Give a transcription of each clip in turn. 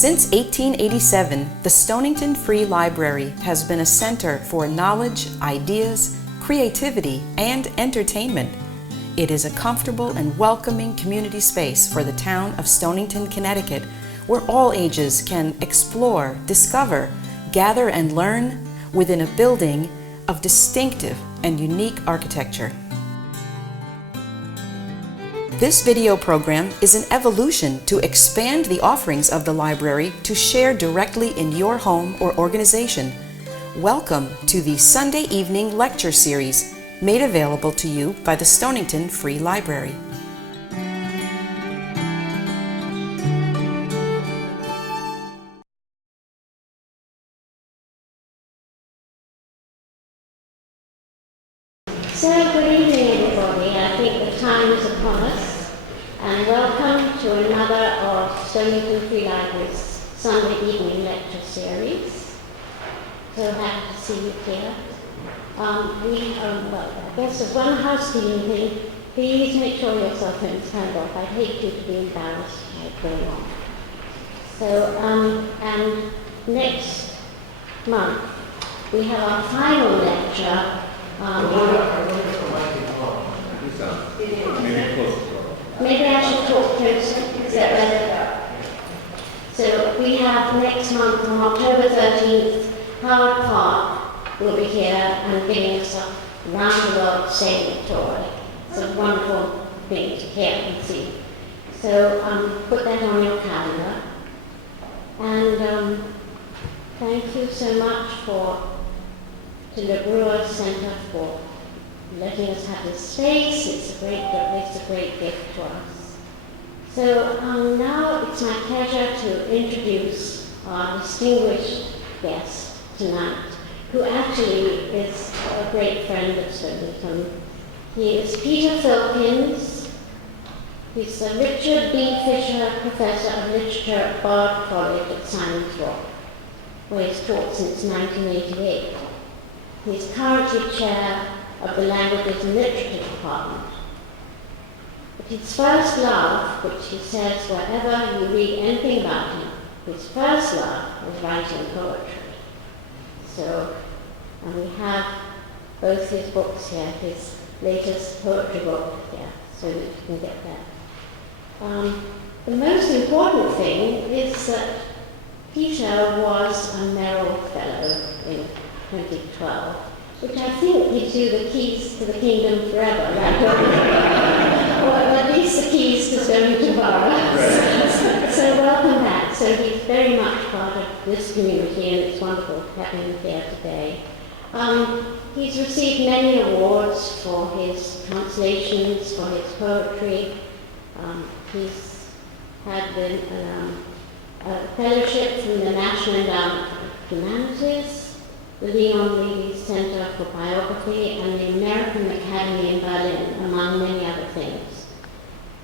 Since 1887, the Stonington Free Library has been a center for knowledge, ideas, creativity, and entertainment. It is a comfortable and welcoming community space for the town of Stonington, Connecticut, where all ages can explore, discover, gather, and learn within a building of distinctive and unique architecture. This video program is an evolution to expand the offerings of the library to share directly in your home or organization. Welcome to the Sunday evening lecture series made available to you by the Stonington Free Library. So, good evening, everybody. I think the time is upon us, and welcome to another of Stonington Free Library's Sunday evening lecture series. So happy to see you here. I guess there's one housekeeping thing. Please make sure your cell phones turned off. I'd hate you to be embarrassed by it going on. So, and next month we have our final lecture. Maybe I should talk closer. Is that better? So we have next month on October 13th, Howard Park will be here and giving us a round the world sailing tour. It's a wonderful thing to hear and see. So put that on your calendar. And thank you so much to the Brewer Center for letting us have this space. It's a great gift to us. So now it's my pleasure to introduce our distinguished guest tonight, who actually is a great friend of Stonington. He is Peter Filkins. He's the Richard B. Fisher Professor of Literature at Bard College at Simon's Rock, where he's taught since 1988. He's currently chair of the Languages and Literature Department. But his first love, which he says wherever you read anything about him, his first love was writing poetry. So, and we have both his books here, his latest poetry book here, so that you can get that. The most important thing is that Peter was a Merrill Fellow in 2012, which I think gives you the keys to the kingdom forever, right? Or at least the keys to Stonington Borough. So welcome back. So he's very much part of this community, and it's wonderful to have him here today. He's received many awards for his translations, for his poetry. He's had a fellowship from the National Endowment for Humanities, the Leon Levy Center for Biography, and the American Academy in Berlin, among many other things.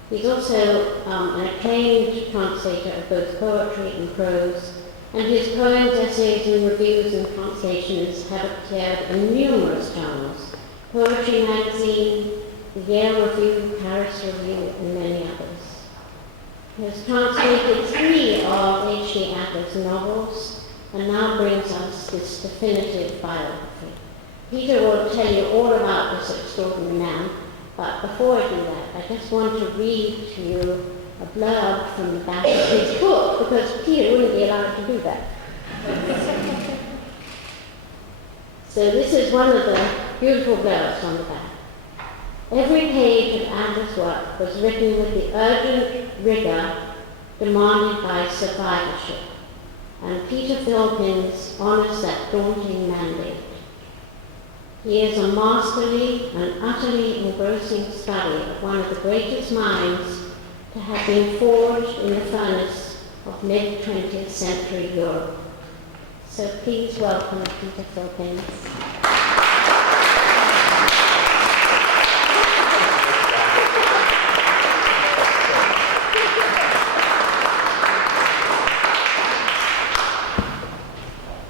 He's also an acclaimed translator of both poetry and prose, and his poems, essays, and reviews and translations have appeared in numerous journals: Poetry Magazine, the Yale Review, Paris Review, and many others. He has translated 3 of H.D. Adler's novels, and now brings us this definitive biography. Peter will tell you all about this extraordinary man, but before I do that, I just want to read to you a blurb from the back of his book, because Peter wouldn't be allowed to do that. So this is one of the beautiful blurbs on the back. Every page of Adler's work was written with the urgent rigor demanded by survivorship, and Peter Filkins honors that daunting mandate. He is a masterly and utterly engrossing study of one of the greatest minds to have been forged in the furnace of mid-20th century Europe. So please welcome Peter Filkins.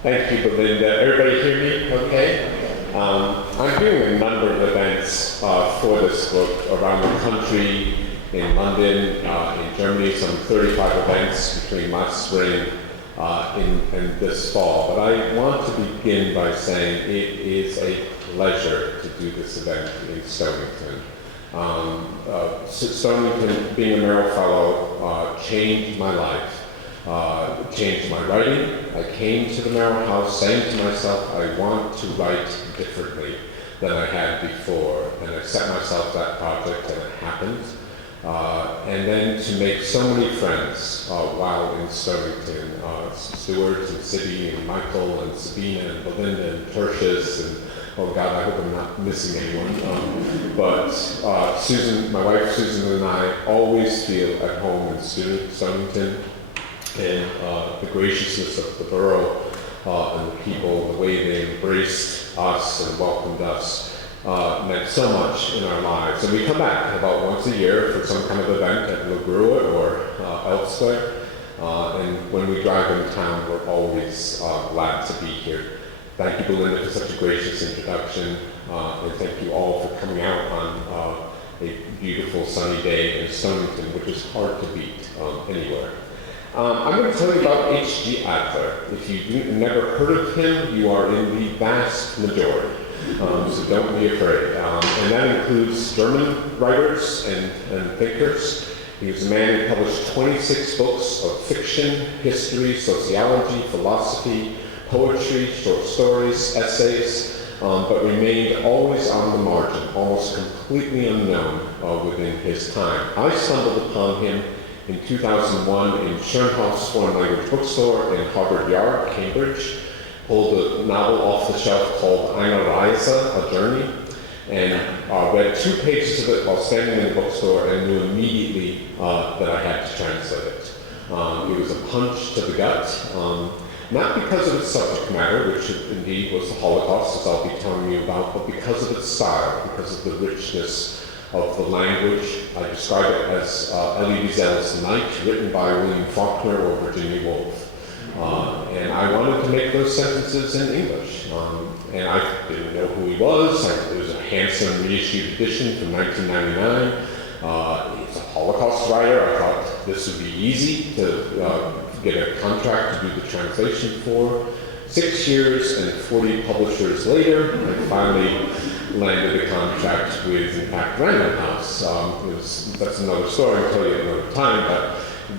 Thank you, Belinda. Everybody hear me okay? I'm doing a number of events for this book around the country in London, in Germany, some 35 events between last spring and this fall. But I want to begin by saying it is a pleasure to do this event in Stonington. Stonington, being a Merrill Fellow, changed my life, changed my writing. I came to the Merrill House saying to myself, I want to write differently than I had before. And I set myself that project, and it happened. And then to make so many friends while in Stonington, Stuart and Sibby and Michael and Sabina and Belinda and Tertius and oh God, I hope I'm not missing anyone. But Susan, my wife Susan, and I always feel at home in Stonington, and the graciousness of the borough and the people, the way they embraced us and welcomed us meant so much in our lives. And we come back about once a year for some kind of event at La Grua or elsewhere. And when we drive in town, we're always glad to be here. Thank you, Belinda, for such a gracious introduction, and thank you all for coming out on a beautiful sunny day in Stonington, which is hard to beat anywhere. I'm going to tell you about H.G. Adler. If you've never heard of him, you are in the vast majority, so don't be afraid. And that includes German writers and thinkers. He was a man who published 26 books of fiction, history, sociology, philosophy, poetry, short stories, essays, but remained always on the margin, almost completely unknown within his time. I stumbled upon him in 2001 in Schoenhoff's foreign language bookstore in Harvard Yard, Cambridge, pulled a novel off the shelf called Eine Reise, A Journey, and read 2 pages of it while standing in the bookstore and knew immediately that I had to translate it. It was a punch to the gut. Not because of its subject matter, which indeed was the Holocaust, as I'll be telling you about, but because of its style, because of the richness of the language. I describe it as Elie Wiesel's Night, written by William Faulkner or Virginia Woolf. And I wanted to make those sentences in English. And I didn't know who he was. It was a handsome reissued edition from 1999. He's a Holocaust writer. I thought this would be easy to get a contract to do the translation for. 6 years and 40 publishers later, I finally landed a contract with, in fact, Random House. That's another story, I'll tell you another time, but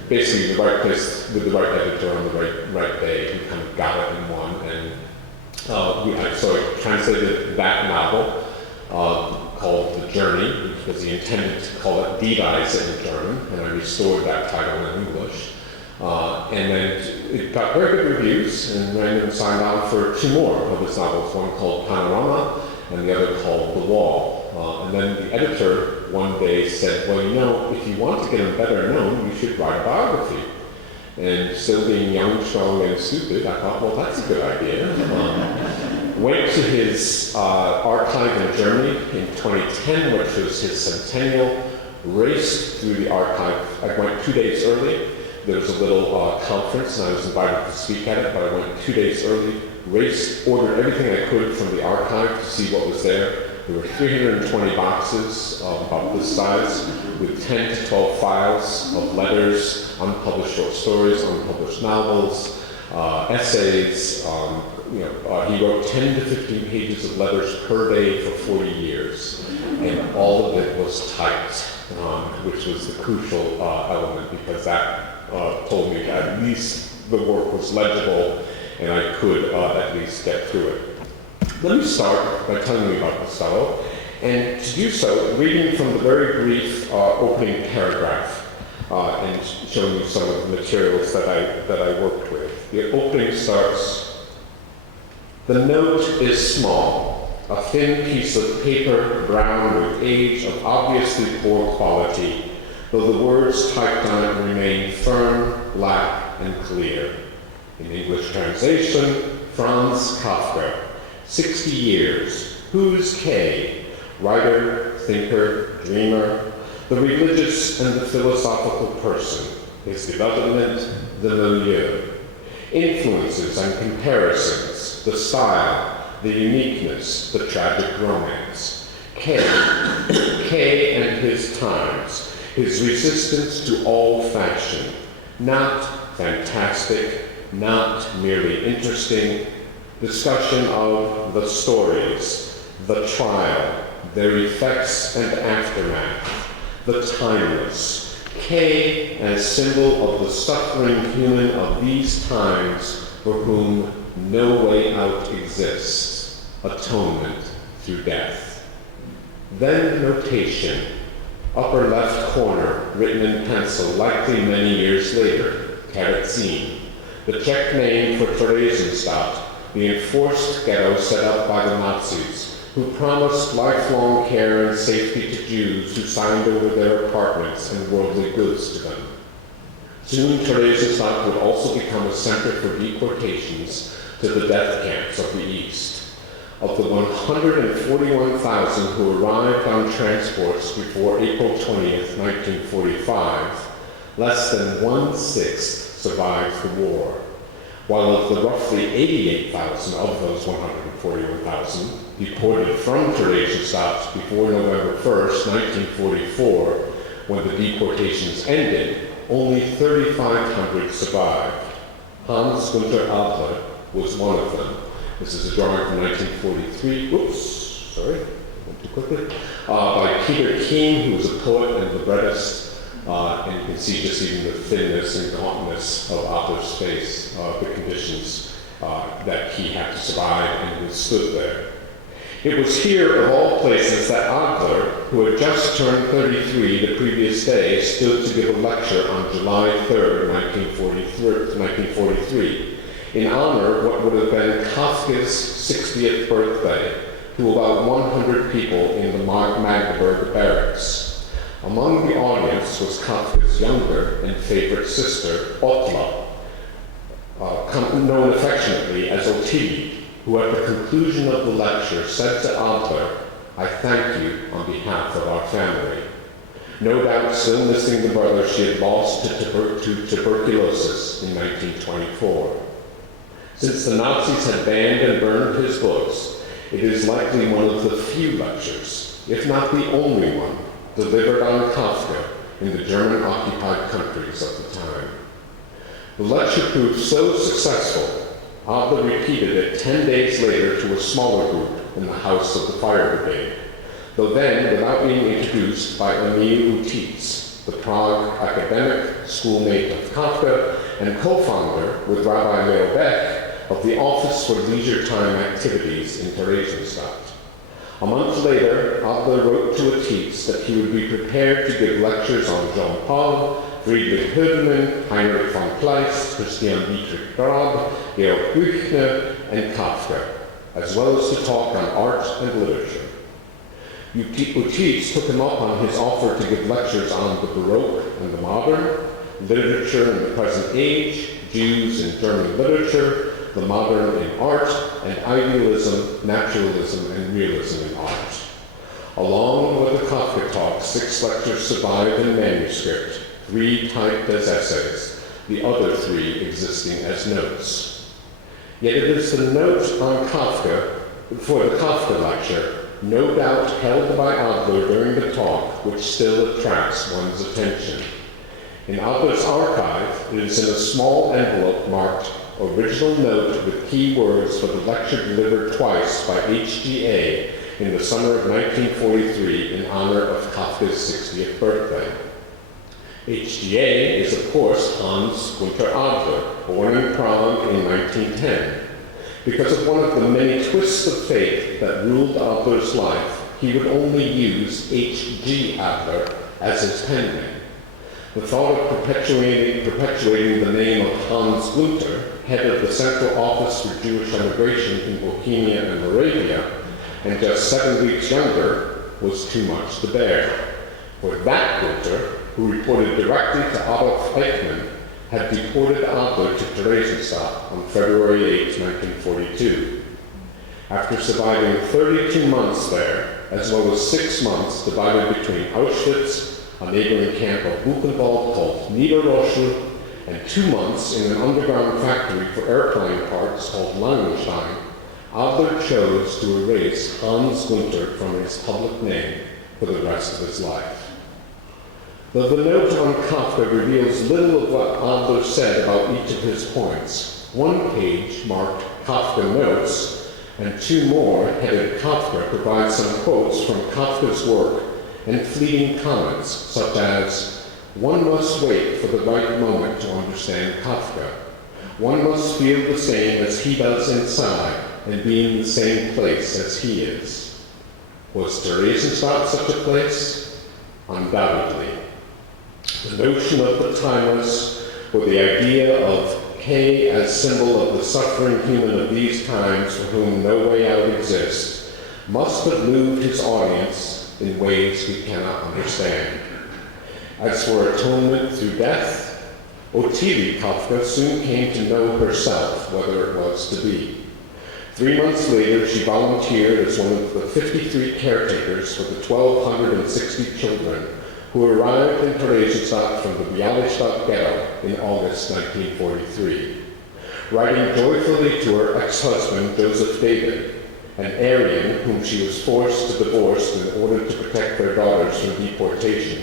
basically the right place with the right editor on the right day, we kind of got it in one. And so I translated that novel called The Journey, because he intended to call it Die Reise in German, and I restored that title in English. And then it got very good reviews, and Random signed on for 2 more of his novels, one called Panorama and the other called The Wall. And then the editor one day said, well, you know, if you want to get him better known, you should write a biography. And still being young, strong, and stupid, I thought, well, that's a good idea. Went to his archive in Germany in 2010, which was his centennial, raced through the archive. I went 2 days early. There was a little conference, and I was invited to speak at it, but I went 2 days early, raced, ordered everything I could from the archive to see what was there. There were 320 boxes about this size, with 10 to 12 files of letters, unpublished short stories, unpublished novels, essays. He wrote 10 to 15 pages of letters per day for 40 years, and all of it was typed, which was the crucial element, because that told me that at least the work was legible and I could at least get through it. Let me start by telling you about this fellow, and to do so, reading from the very brief opening paragraph and showing you some of the materials that I worked with. The opening starts, "The note is small, a thin piece of paper brown with age of obviously poor quality, though the words typed on it remain firm, black, and clear. In English translation, Franz Kafka, 60 years. Who's K? Writer, thinker, dreamer, the religious and the philosophical person, his development, the milieu, influences and comparisons, the style, the uniqueness, the tragic romance. K and his times, his resistance to all fashion, not fantastic, not merely interesting, discussion of the stories, the trial, their effects and aftermath, the timeless, K as symbol of the suffering human of these times for whom no way out exists, atonement through death. Then notation, upper left corner, written in pencil, likely many years later, Karatzin, the Czech name for Theresienstadt, the enforced ghetto set up by the Nazis, who promised lifelong care and safety to Jews who signed over their apartments and worldly goods to them. Soon Theresienstadt would also become a center for deportations to the death camps of the East. Of the 141,000 who arrived on transports before April 20th, 1945, less than 1/6 survived the war, while of the roughly 88,000 of those 141,000 deported from Theresienstadt before November 1st, 1944, when the deportations ended, only 3,500 survived. Hans Gunther Adler was one of them. This is a drawing from 1943, went too quickly, by Peter Keen, who was a poet and librettist, and you can see just even the thinness and gauntness of Adler's face, the conditions that he had to survive and withstood there. It was here, of all places, that Adler, who had just turned 33 the previous day, stood to give a lecture on July 3rd, 1943, in honor of what would have been Kafka's 60th birthday to about 100 people in the Magdeburg barracks. Among the audience was Kafka's younger and favorite sister, Otla, known affectionately as Ottilie, who at the conclusion of the lecture said to Adler, "I thank you on behalf of our family," no doubt still missing the brother she had lost to tuberculosis in 1924. Since the Nazis had banned and burned his books, it is likely one of the few lectures, if not the only one, delivered on Kafka in the German-occupied countries of the time. The lecture proved so successful, Adler repeated it 10 days later to a smaller group in the House of the Fire Brigade, though then without being introduced by Emil Utitz, the Prague academic, schoolmate of Kafka, and co-founder with Rabbi Leo Beck of the Office for Leisure Time Activities in Theresienstadt. A month later, Adler wrote to Utitz that he would be prepared to give lectures on Jean-Paul, Friedrich Hödemann, Heinrich von Kleist, Christian Dietrich Grab, Georg Büchner, and Kafka, as well as to talk on art and literature. Utitz took him up on his offer to give lectures on the Baroque and the modern, literature in the present age, Jews in German literature, the modern in art, and idealism, naturalism, and realism in art. Along with the Kafka talk, 6 lectures survived in manuscript, 3 typed as essays, the other 3 existing as notes. Yet it is the note on Kafka, for the Kafka lecture, no doubt held by Adler during the talk, which still attracts one's attention. In Adler's archive, it is in a small envelope marked "Original Note with key words for the lecture delivered twice by HGA in the summer of 1943 in honor of Kafka's 60th birthday." HGA is, of course, Hans Gunther Adler, born in Prague in 1910. Because of one of the many twists of fate that ruled Adler's life, he would only use H.G. Adler as his pen name. The thought of perpetuating the name of Hans Gunther, head of the Central Office for Jewish Immigration in Bohemia and Moravia, and just 7 weeks younger, was too much to bear. For that Gunther, who reported directly to Adolf Eichmann, had deported Adler to Theresienstadt on February 8, 1942. After surviving 32 months there, as well as 6 months divided between Auschwitz, a neighboring camp of Buchenwald called Niederroschel, and 2 months in an underground factory for airplane parts called Langenstein, Adler chose to erase Hans Gunther from his public name for the rest of his life. Though the note on Kafka reveals little of what Adler said about each of his points, one page marked Kafka Notes, and two more, headed Kafka, provide some quotes from Kafka's work and fleeting comments, such as, "One must wait for the right moment to understand Kafka. One must feel the same as he does inside and be in the same place as he is." Was Theresienstadt such a place? Undoubtedly. The notion of the timeless, or the idea of K as symbol of the suffering human of these times for whom no way out exists, must have moved his audience in ways we cannot understand. As for atonement through death, Ottilie Kafka soon came to know herself whether it was to be. 3 months later, she volunteered as one of the 53 caretakers for the 1,260 children who arrived in Theresienstadt from the Bialystok ghetto in August 1943. Writing joyfully to her ex-husband, Joseph David, an Aryan whom she was forced to divorce in order to protect their daughters from deportation,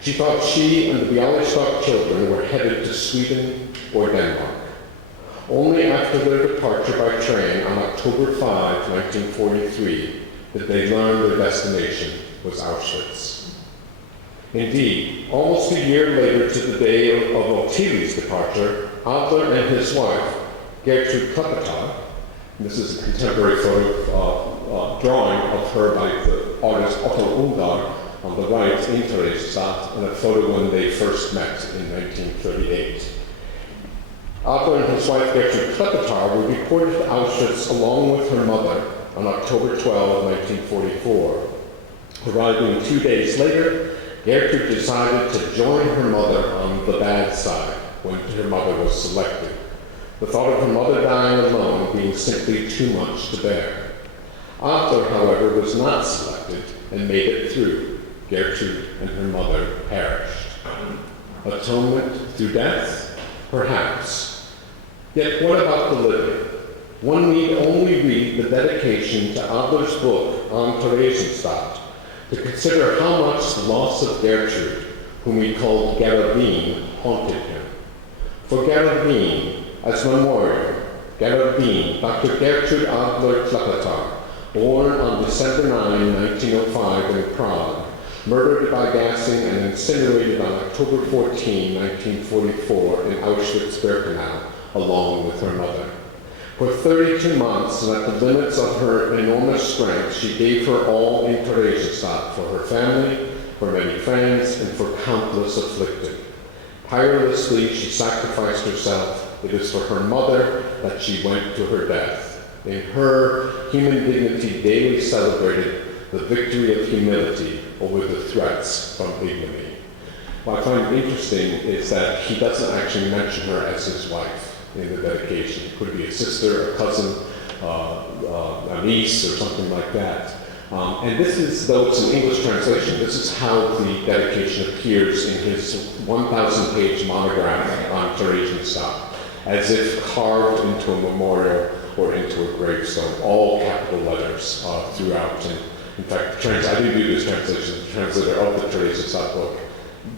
she thought she and the Bialystok children were headed to Sweden or Denmark. Only after their departure by train on October 5, 1943, did they learn their destination was Auschwitz. Indeed, almost a year later to the day of Ottilie's departure, Adler and his wife, Gertrude Klepetar, this is a contemporary drawing of her by the artist Otto Undar on the right in Theresienstadt, and a photo when they first met in 1938. Adler and his wife Gertrude Klepetar were deported to Auschwitz along with her mother on October 12, 1944. Arriving 2 days later, Gertrude decided to join her mother on the bad side when her mother was selected, the thought of her mother dying alone being simply too much to bear. Adler, however, was not selected and made it through. Gertrude and her mother perished. Atonement through death? Perhaps. Yet what about the living? One need only read the dedication to Adler's book on Theresienstadt to consider how much the loss of Gertrude, whom he called Geraldine, haunted him. For Geraldine, as memorial, Geraldine, Dr. Gertrude Adler Klepetar, born on December 9, 1905 in Prague, murdered by gassing and incinerated on October 14, 1944 in Auschwitz-Birkenau, along with her mother. For 32 months, and at the limits of her enormous strength, she gave her all in Theresienstadt for her family, for many friends, and for countless afflicted. Tirelessly, she sacrificed herself. It is for her mother that she went to her death. In her, human dignity daily celebrated the victory of humility over the threats from ignominy. What I find interesting is that he doesn't actually mention her as his wife in the dedication. It could be a sister, a cousin, a niece, or something like that. And this is, though it's an English translation, this is how the dedication appears in his 1,000-page monograph on Theresienstadt, as if carved into a memorial or into a gravestone, all capital letters throughout. And in fact, I didn't do this translation. The translator of the Theresienstadt book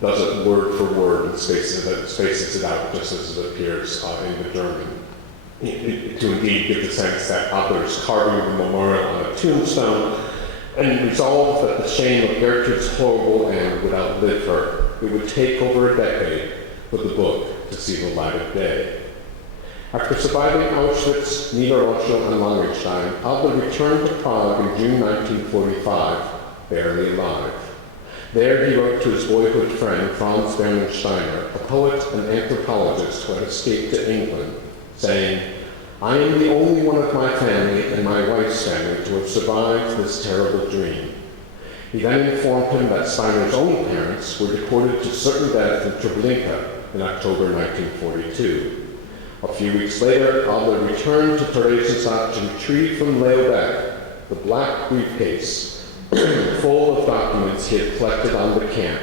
does it word for word and spaces it out just as it appears in the German, to indeed give the sense that Adler's carving the memorial on a tombstone and resolved that the shame of Gertrude's horrible end would outlive her. It would take over a decade for the book to see the light of day. After surviving Auschwitz, Niederöschel, and Langenstein, Adler returned to Prague in June 1945, barely alive. There he wrote to his boyhood friend Franz Bernsteiner, a poet and anthropologist who had escaped to England, saying, "I am the only one of my family and my wife's family to have survived this terrible dream." He then informed him that Steiner's own parents were deported to certain death in Treblinka in October 1942. A few weeks later, Adler returned to Theresienstadt to retrieve from Leo Beck the black briefcase full of documents he had collected on the camp,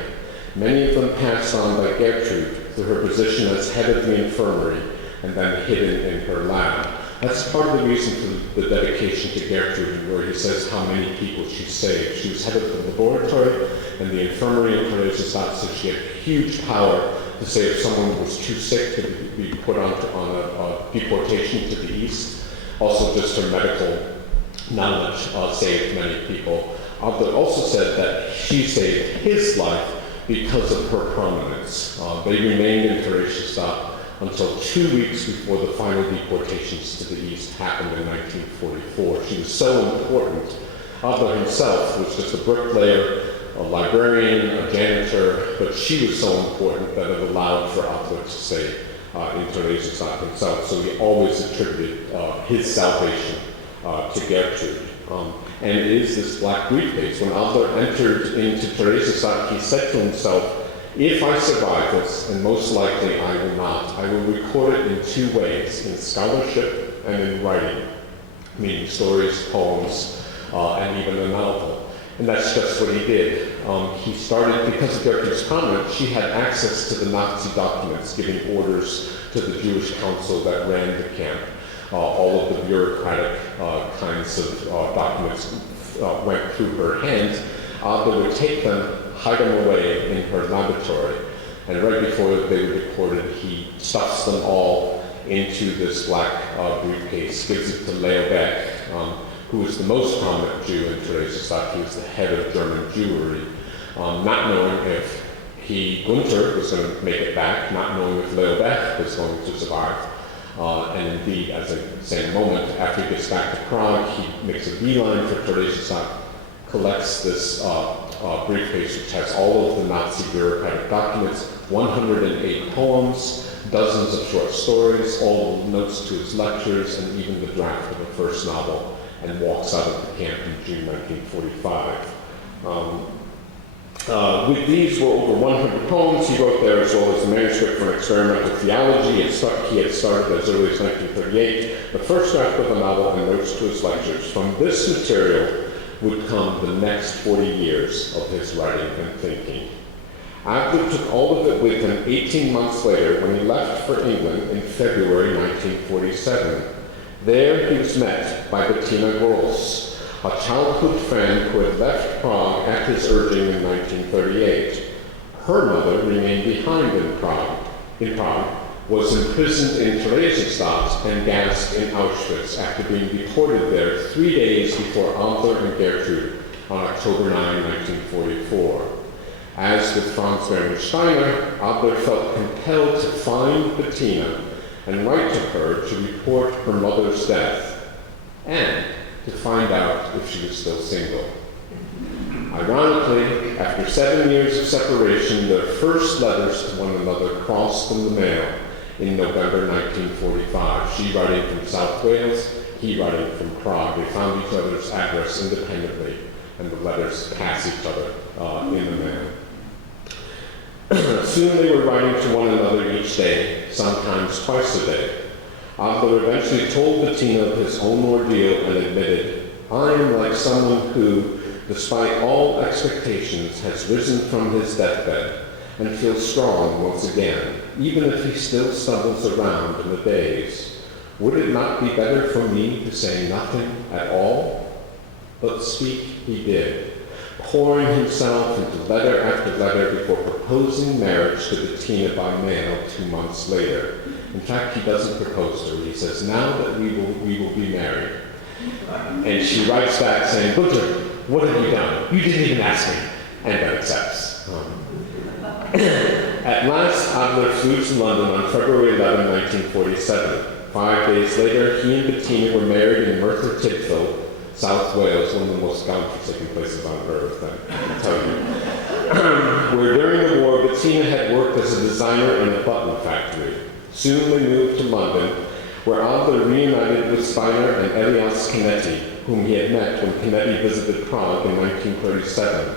many of them passed on by Gertrude through her position as head of the infirmary and then hidden in her lab. That's part of the reason for the dedication to Gertrude, where he says how many people she saved. She was head of the laboratory and the infirmary in Theresienstadt, so she had huge power to say if someone was too sick to be put on a deportation to the east. Also, just her medical knowledge saved many people. Adler also said that she saved his life because of her prominence. They remained in Theresienstadt until 2 weeks before the final deportations to the east happened in 1944. She was so important. Adler himself was just a bricklayer, a librarian, a janitor, but she was so important that it allowed for Adler to say in Theresienstadt himself. So he always attributed his salvation to Gertrude. And it is this black briefcase. When Adler entered into Theresienstadt, he said to himself, if I survive this, and most likely I will not, I will record it in two ways, in scholarship and in writing, meaning stories, poems, and even a novel. And that's just what he did. He started, because of Gertrude's comment, she had access to the Nazi documents giving orders to the Jewish council that ran the camp. All of the bureaucratic kinds of documents went through her hands. Adler would take them, hide them away in her laboratory, and right before they were deported, he stuffs them all into this black briefcase, gives it to Leo Beck, who was the most prominent Jew in Theresienstadt. He was the head of German Jewry, not knowing if Gunther was going to make it back, not knowing if Leo Beck was going to survive. And indeed, as I say in a moment, after he gets back to Prague, he makes a beeline for Theresienstadt, collects this briefcase which has all of the Nazi bureaucratic documents, 108 poems, dozens of short stories, all the notes to his lectures, and even the draft of the first novel, and walks out of the camp in June 1945. With these were over 100 poems he wrote there, as well as the manuscript for an experimental theology. He had started as early as 1938, the first draft of a novel and notes to his lectures. From this material would come the next 40 years of his writing and thinking. Adler took all of it with him 18 months later when he left for England in February 1947. There he was met by Bettina Gross, a childhood friend who had left Prague at his urging in 1938. Her mother remained behind in Prague, was imprisoned in Theresienstadt and gassed in Auschwitz after being deported there 3 days before Adler and Gertrude on October 9, 1944. As with Franz Werner Steiner, Adler felt compelled to find Bettina and write to her to report her mother's death and to find out if she was still single. Ironically, after 7 years of separation, their first letters to one another crossed in the mail in November 1945. She writing from South Wales, he writing from Prague. They found each other's address independently, and the letters passed each other in the mail. Soon they were writing to one another each day, sometimes twice a day. Adler eventually told Bettina of his own ordeal and admitted, I am like someone who, despite all expectations, has risen from his deathbed and feels strong once again, even if he still stumbles around in a daze. Would it not be better for me to say nothing at all? But speak he did, pouring himself into letter after letter before proposing marriage to Bettina by mail 2 months later. In fact, he doesn't propose to her. He says, now that we will be married. And she writes back saying, Gunther, what have you done? You didn't even ask me. And then accepts. At last, Adler flew to London on February 11, 1947. 5 days later, he and Bettina were married in Merthyr Tydfil, South Wales, one of the most godforsaken places on earth, I can tell you. Where during the war, Bettina had worked as a designer in a button factory. Soon they moved to London, where Adler reunited with Steiner and Elias Canetti, whom he had met when Canetti visited Prague in 1937,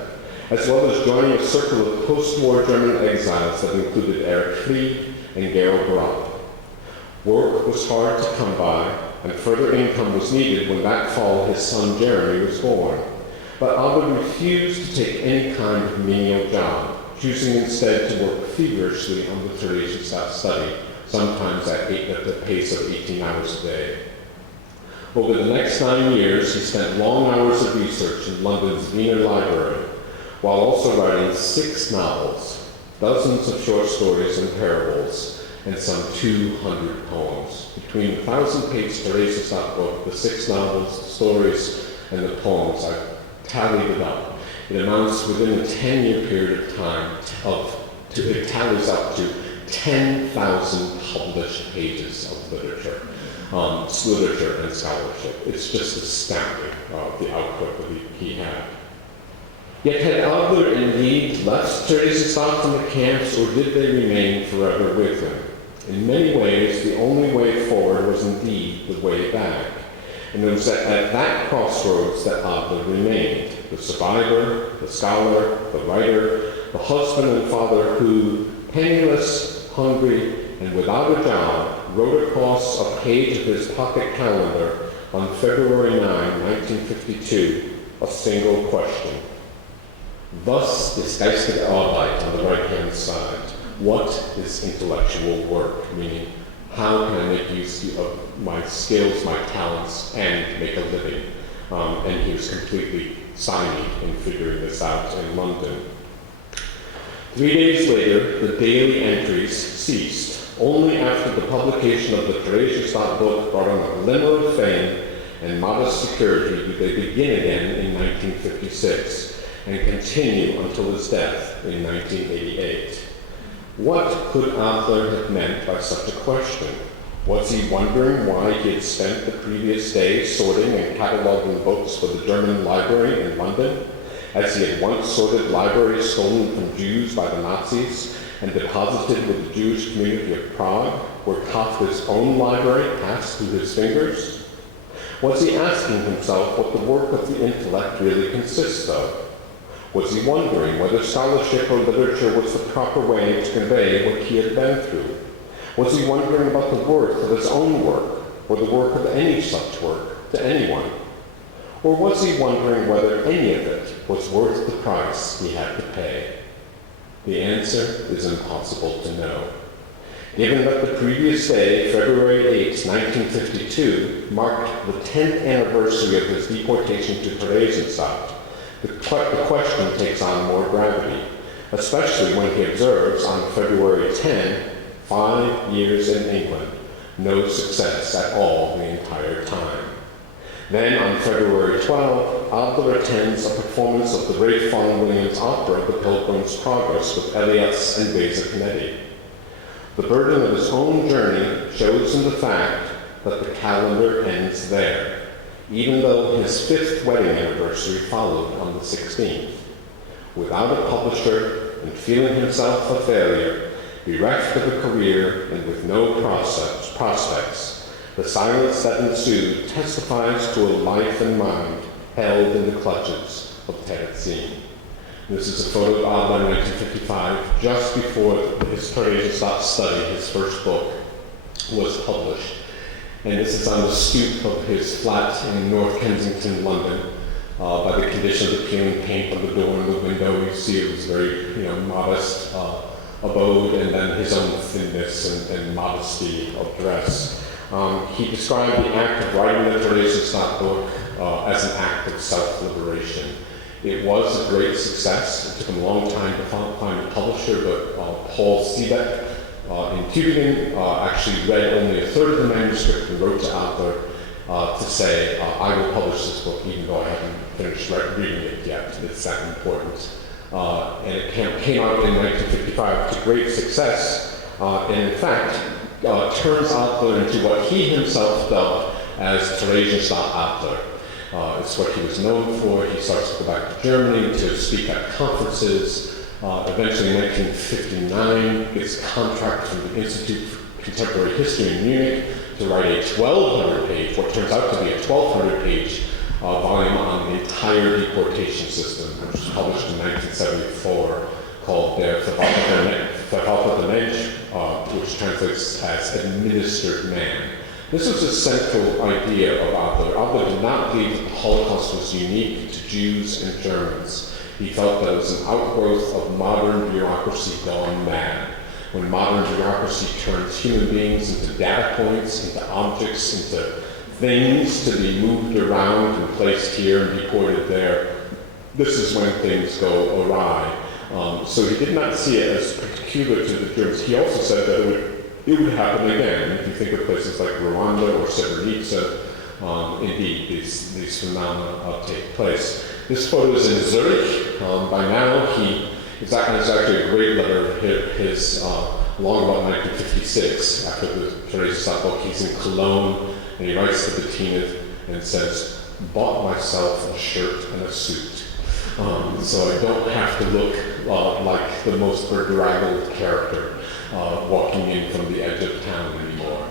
as well as joining a circle of post-war German exiles that included Erich Fried and Georg Rapp. Work was hard to come by, and further income was needed when that fall his son Jeremy was born. But Adler refused to take any kind of menial job, choosing instead to work feverishly on the Theresienstadt study, sometimes at the pace of 18 hours a day. Over the next 9 years, he spent long hours of research in London's Wiener Library, while also writing 6 novels, dozens of short stories and parables, and some 200 poems. Between the 1,000-page Theresienstadt book, the 6 novels, the stories, and the poems, I tallied it up. It amounts within a 10-year period of time it tallies up to 10,000 published pages of literature and scholarship. It's just astounding, the output that he had. Yet had Adler indeed left Theresienstadt and the camps, or did they remain forever with him? In many ways, the only way forward was indeed the way back. And it was at that crossroads that Adler remained, the survivor, the scholar, the writer, the husband and father who, penniless, hungry, and without a job, wrote across a page of his pocket calendar on February 9, 1952, a single question. Was ist geistige Arbeit on the right-hand side? What is intellectual work? Meaning, how can I make use of my skills, my talents, and make a living? And he was completely stymied in figuring this out in London. 3 days later, the daily entries ceased. Only after the publication of the Theresienstadt book brought on a glimmer of fame and modest security did they begin again in 1956 and continue until his death in 1988. What could Adler have meant by such a question? Was he wondering why he had spent the previous day sorting and cataloging books for the German library in London, as he had once sorted libraries stolen from Jews by the Nazis and deposited with the Jewish community of Prague, where Kafka's own library passed through his fingers? Was he asking himself what the work of the intellect really consists of? Was he wondering whether scholarship or literature was the proper way to convey what he had been through? Was he wondering about the worth of his own work, or the work of any such work, to anyone? Or was he wondering whether any of it was worth the price he had to pay? The answer is impossible to know. Given that the previous day, February 8, 1952, marked the 10th anniversary of his deportation to Theresienstadt, the question takes on more gravity, especially when he observes on February 10, 5 years in England, no success at all the entire time. Then on February 12, Adler attends a performance of the Ralph Vaughan Williams opera, The Pilgrim's Progress, with Elias and Beza Kennedy. The burden of his own journey shows in the fact that the calendar ends there, even though his 5th wedding anniversary followed on the 16th. Without a publisher and feeling himself a failure, bereft of a career and with no prospects, the silence that ensued testifies to a life and mind held in the clutches of Terezin. This is a photo of Adler in 1955, just before his Theresienstadt study, his first book, was published. And this is on the stoop of his flat in North Kensington, London. By the condition of the peeling paint on the door and the window, you see it was very, modest abode, and then his own thinness and modesty of dress. He described the act of writing the Theresienstadt book as an act of self-liberation. It was a great success. It took him a long time to find a publisher, but Paul Siebeck in Tübingen actually read only a third of the manuscript and wrote to Adler to say, I will publish this book even though I haven't finished reading it yet. It's that important. And it came out in 1955 to great success, and in fact, turns Adler into what he himself dubbed as Theresienstadt Adler. It's what he was known for. He starts to go back to Germany to speak at conferences. Eventually in 1959, gets a contract from the Institute for Contemporary History in Munich to write a 1,200-page, what turns out to be a 1,200-page volume on the entire deportation system, which was published in 1974, called Der Verwaltete Mensch, which translates as Administered Man. This was a central idea of Adler. Adler did not believe that the Holocaust was unique to Jews and Germans. He felt that it was an outgrowth of modern bureaucracy gone mad. When modern bureaucracy turns human beings into data points, into objects, into things to be moved around and placed here and deported there, this is when things go awry. So he did not see it as peculiar to the Germans. He also said that it would happen again. If you think of places like Rwanda or Srebrenica, indeed, these phenomena take place. This photo is in Zurich. By now, it's actually a great letter of his long about 1956, after the Theresienstadt book. He's in Cologne, and he writes to Bettina and says, "Bought myself a shirt and a suit. So I don't have to look like the most bedraggled character walking in from the edge of town anymore."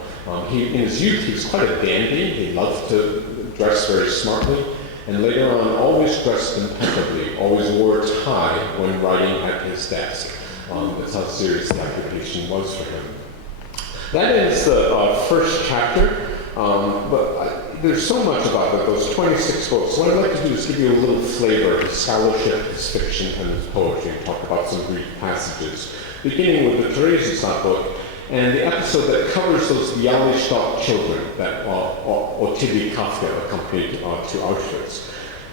In his youth, he was quite a dandy. He loved to dress very smartly, and later on, always dressed impeccably, always wore a tie when writing at his desk. That's how serious the occupation was for him. That is the first chapter, but there's so much about it, those 26 books. What I'd like to do is give you a little flavor of his scholarship, his fiction, and his poetry, and talk about some brief passages, beginning with the Theresienstadt book, and the episode that covers those Bialystok children that Ottili Kafka accompanied to Auschwitz,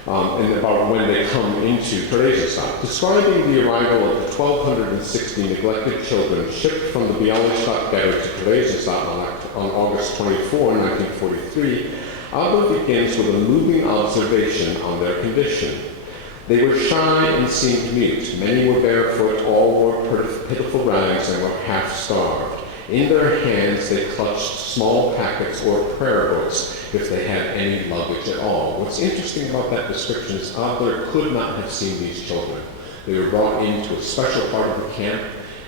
and about when they come into Theresienstadt, describing the arrival of the 1,260 neglected children shipped from the Bialystok ghetto to Theresienstadt on August 24, 1943. Adler begins with a moving observation on their condition. They were shy and seemed mute. Many were barefoot, all wore pitiful rags and were half-starved. In their hands they clutched small packets or prayer books, if they had any luggage at all. What's interesting about that description is Adler could not have seen these children. They were brought into a special part of the camp,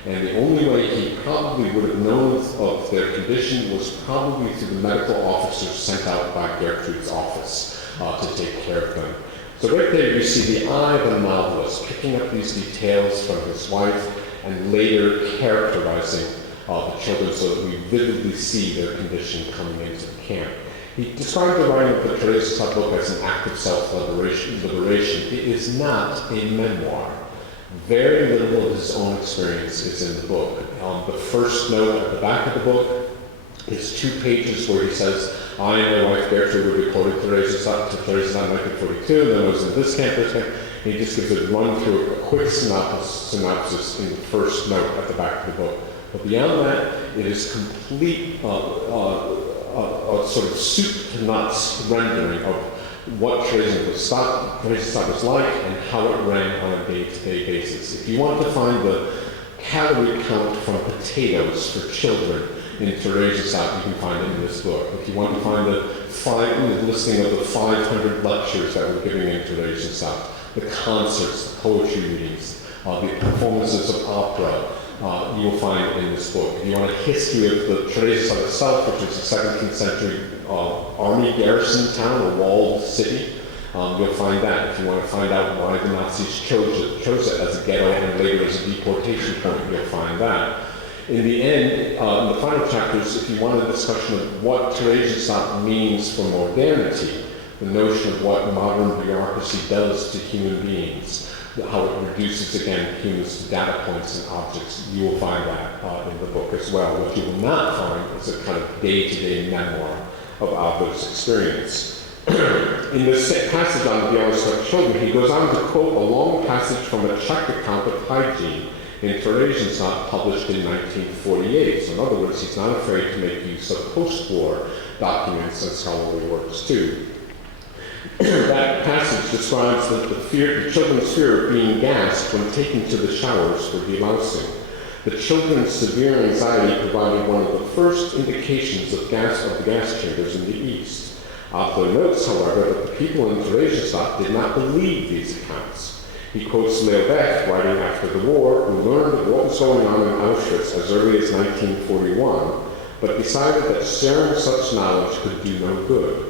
and the only way he probably would have known of their condition was probably through the medical officers sent out by Gertrude's office to take care of them. So right there you see the eye of a novelist picking up these details from his wife and later characterizing the children so that we vividly see their condition coming into the camp. He described the writing of the Theresienstadt book as an act of self-liberation. It is not a memoir. Very little of his own experience is in the book. The first note at the back of the book is 2 pages where he says, "I and my wife Gertrude were deported to Theresienstadt in 1942, then I was in this camp, this camp." And he just gives a run through, a quick synopsis in the first note at the back of the book. But beyond that, it is complete a sort of soup to nuts rendering of what Theresienstadt was like and how it ran on a day-to-day basis. If you want to find the calorie count from potatoes for children in Theresienstadt, you can find it in this book. If you want to find the listing of the 500 lectures that were given in Theresienstadt, the concerts, the poetry readings, the performances of opera, you will find it in this book. If you want a history of the Theresienstadt itself, which is a 17th century army garrison town, a walled city, you'll find that. If you want to find out why the Nazis chose it as a ghetto and later as a deportation point, you'll find that. In the end, in the final chapters, if you want a discussion of what Theresienstadt means for modernity, the notion of what modern bureaucracy does to human beings, how it reduces, again, humans to data points and objects, you will find that in the book as well. What you will not find is a kind of day-to-day memoir of Adler's experience. In this passage on the Bialystok children, he goes on to quote a long passage from a Czech account of hygiene in Theresienstadt published in 1948. So in other words, he's not afraid to make use of post-war documents and scholarly works too. That passage describes the children's fear of being gassed when taken to the showers for delousing. The children's severe anxiety provided one of the first indications of the gas chambers in the East. Adler notes, however, that the people in Theresienstadt did not believe these accounts. He quotes Leo Beck, writing after the war, who learned of what was going on in Auschwitz as early as 1941, but decided that sharing such knowledge could do no good.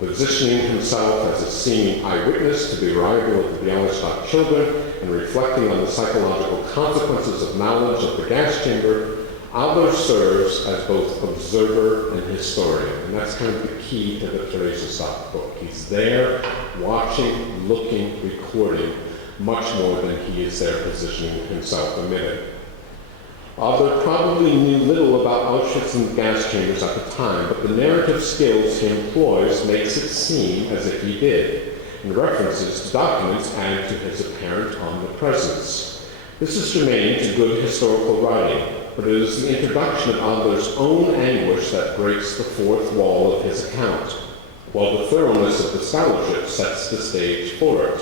Positioning himself as a seeming eyewitness to the arrival of the Bialystok children and reflecting on the psychological consequences of knowledge of the gas chamber, Adler serves as both observer and historian. And that's kind of the key to the Theresienstadt book. He's there, watching, looking, recording, much more than he is there positioning himself amid it. Adler probably knew little about Auschwitz and gas chambers at the time, but the narrative skills he employs makes it seem as if he did, and references to documents add to his apparent omnipresence. This is germane to good historical writing, but it is the introduction of Adler's own anguish that breaks the fourth wall of his account, while the thoroughness of the scholarship sets the stage for it.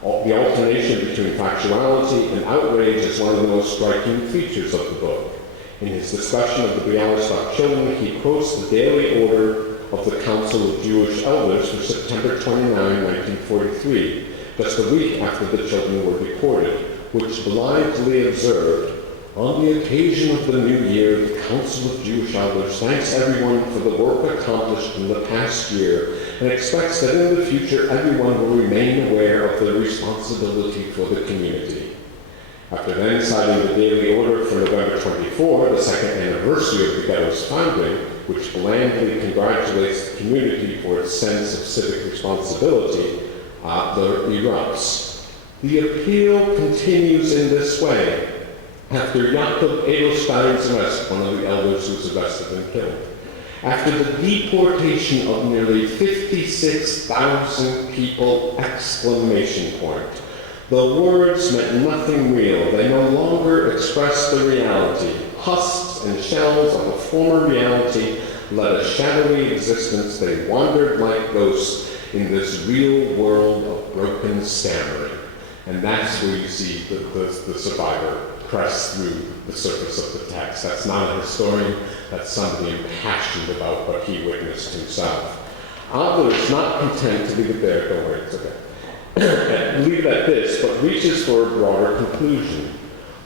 The alternation between factuality and outrage is one of the most striking features of the book. In his discussion of the Bialystok children, he quotes the daily order of the Council of Jewish Elders for September 29, 1943, just a week after the children were deported, which blithely observed, "On the occasion of the new year, the Council of Jewish Elders thanks everyone for the work accomplished in the past year and expects that in the future everyone will remain aware of their responsibility for the community." After then citing the daily order for November 24, the second anniversary of the ghetto's founding, which blandly congratulates the community for its sense of civic responsibility, Adler erupts. The appeal continues in this way. After Jakob Edelstein's arrest, one of the elders who was arrested and killed, after the deportation of nearly 56,000 people, exclamation point. The words meant nothing real. They no longer expressed the reality. Husks and shells of a former reality led a shadowy existence. They wandered like ghosts in this real world of broken stammering. And that's where you see the survivor press through the surface of the text. That's not a historian, that's somebody impassioned about what he witnessed himself. Adler is not content to leave it there, don't worry, it's okay. Leave it at this, but reaches for a broader conclusion.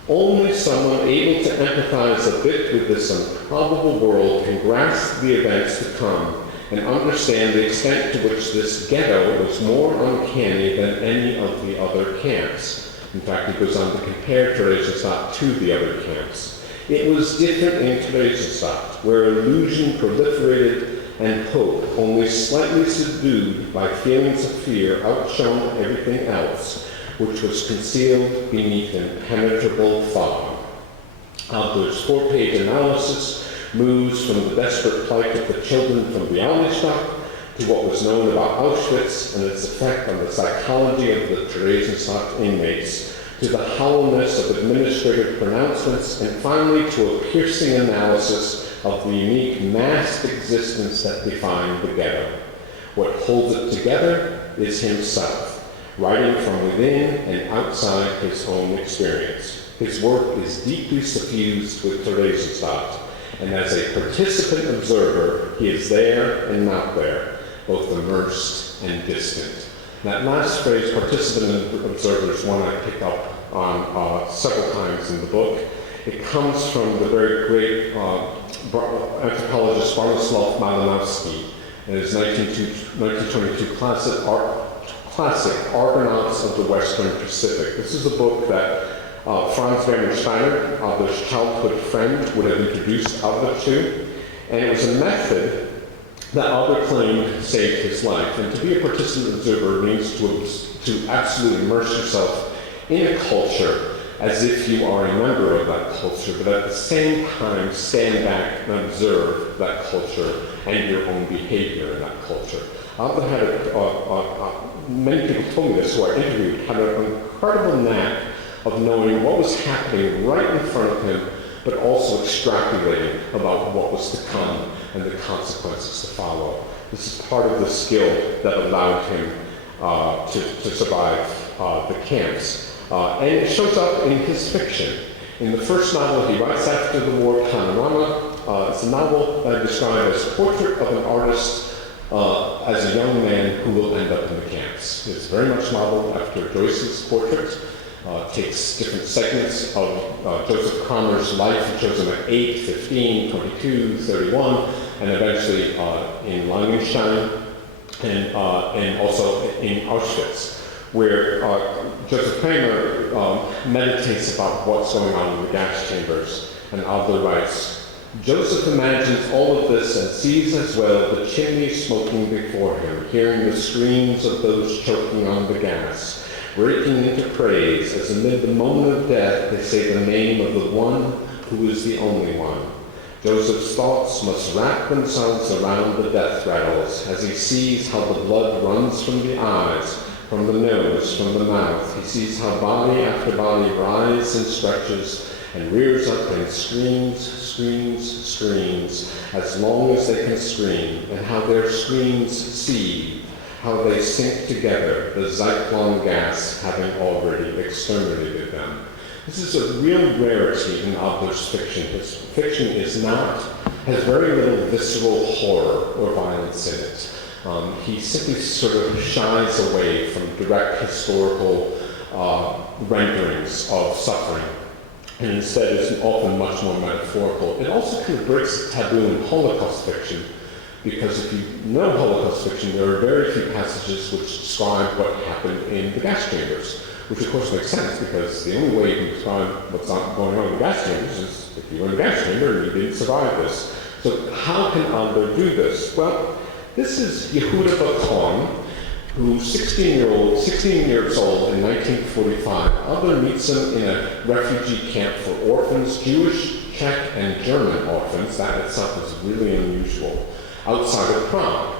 Only someone able to empathize a bit with this improbable world can grasp the events to come and understand the extent to which this ghetto was more uncanny than any of the other camps. In fact, he goes on to compare Theresienstadt to the other camps. It was different in Theresienstadt, where illusion proliferated and hope, only slightly subdued by feelings of fear, outshone everything else, which was concealed beneath impenetrable fog. Adler's four-page analysis moves from the desperate plight of the children from Bialystok to what was known about Auschwitz and its effect on the psychology of the Theresienstadt inmates, to the hollowness of administrative pronouncements, and finally to a piercing analysis of the unique masked existence that defined the ghetto. What holds it together is himself, writing from within and outside his own experience. His work is deeply suffused with Theresienstadt, and as a participant observer, he is there and not there, both immersed and distant. That last phrase, participant and observer, is one I pick up on several times in the book. It comes from the very great anthropologist Bronislaw Malinowski in his 1922 classic, Argonauts of the Western Pacific. This is a book that Franz Werner Steiner, Adler's childhood friend, would have introduced Adler to, and it was a method that Adler claimed saved his life. And to be a participant observer means to absolutely immerse yourself in a culture as if you are a member of that culture, but at the same time stand back and observe that culture and your own behavior in that culture. Adler had many people told me this who I interviewed, had an incredible knack of knowing what was happening right in front of him, but also extrapolating about what was to come and the consequences to follow. This is part of the skill that allowed him to survive the camps. And it shows up in his fiction. In the first novel he writes after the war, Panorama, it's a novel that I describe as a portrait of an artist as a young man who will end up in the camps. It's very much modeled after Joyce's portrait. Takes different segments of Joseph Cromer's life. It shows him at 8, 15, 22, 31, and eventually in Langenstein and also in Auschwitz, where Joseph Kramer meditates about what's going on in the gas chambers. And Adler writes, Joseph imagines all of this and sees as well the chimney smoking before him, hearing the screams of those choking on the gas, breaking into praise as amid the moment of death they say the name of the one who is the only one. Joseph's thoughts must wrap themselves around the death rattles as he sees how the blood runs from the eyes, from the nose, from the mouth. He sees how body after body writhes and stretches and rears up and screams, screams, screams, as long as they can scream, and how their screams seethe, how they sink together, the zyklon gas having already exterminated them. This is a real rarity in Adler's fiction. His fiction has very little visceral horror or violence in it. He simply sort of shies away from direct historical renderings of suffering, and instead is often much more metaphorical. It also kind of breaks the taboo in Holocaust fiction, because if you know Holocaust fiction, there are very few passages which describe what happened in the gas chambers, which of course makes sense, because the only way you can describe what's going on in the gas chambers is if you were in the gas chamber and you didn't survive this. So how can Adler do this? Well, this is Yehuda Bakon, who's 16 years old in 1945. Adler meets him in a refugee camp for orphans, Jewish, Czech, and German orphans. That itself is really unusual, outside of Prague.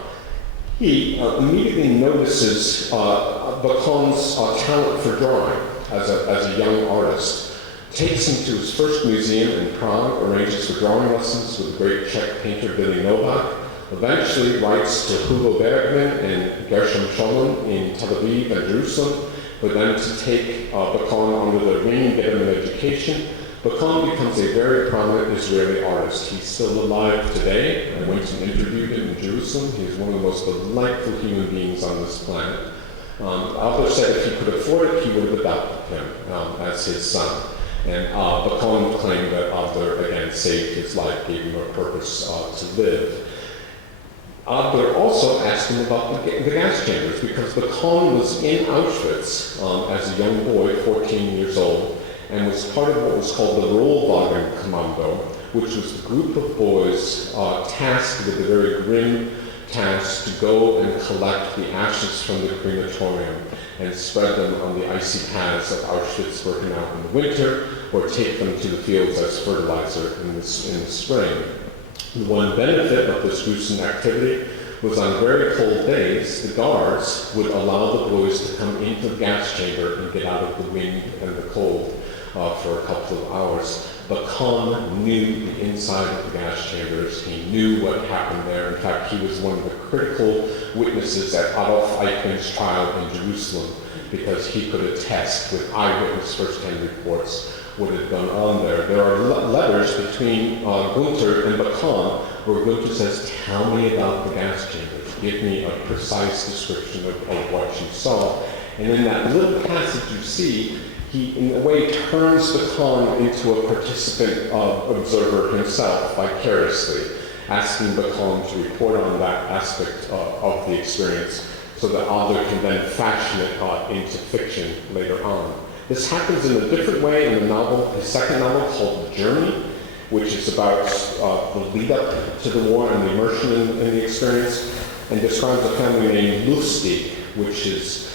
He immediately notices Bakon's talent for drawing as a young artist, takes him to his first museum in Prague, arranges for drawing lessons with the great Czech painter Billy Novak, eventually writes to Hugo Bergman and Gershom Scholem in Tel Aviv and Jerusalem, but then to take Bakon under their wing and get him an education. Bakon becomes a very prominent Israeli artist. He's still alive today. I went and interviewed him in Jerusalem. He's one of the most delightful human beings on this planet. Adler said if he could afford it, he would have adopted him as his son. And Bakon claimed that Adler, again, saved his life, gave him a purpose to live. Adler also asked him about the gas chambers, because Bakon was in Auschwitz as a young boy, 14 years old, and was part of what was called the Rollwagen Kommando, which was the group of boys tasked with the very grim task to go and collect the ashes from the crematorium and spread them on the icy paths of Auschwitz-Birkenau in the winter, or take them to the fields as fertilizer in the spring. The one benefit of this gruesome activity was on very cold days, the guards would allow the boys to come into the gas chamber and get out of the wind and the cold for a couple of hours. Bakon knew the inside of the gas chambers. He knew what happened there. In fact, he was one of the critical witnesses at Adolf Eichmann's trial in Jerusalem, because he could attest with eyewitness first-hand reports what had gone on there. There are letters between Gunther and Bakon where Gunther says, "Tell me about the gas chambers. Give me a precise description of what you saw." And in that little passage you see, he, in a way, turns Bakon into a participant observer himself vicariously, asking Bakon to report on that aspect of the experience so that Adler can then fashion it into fiction later on. This happens in a different way in the novel, his second novel called Journey, which is about the lead up to the war and the immersion in the experience, and describes a family named Lustig, which is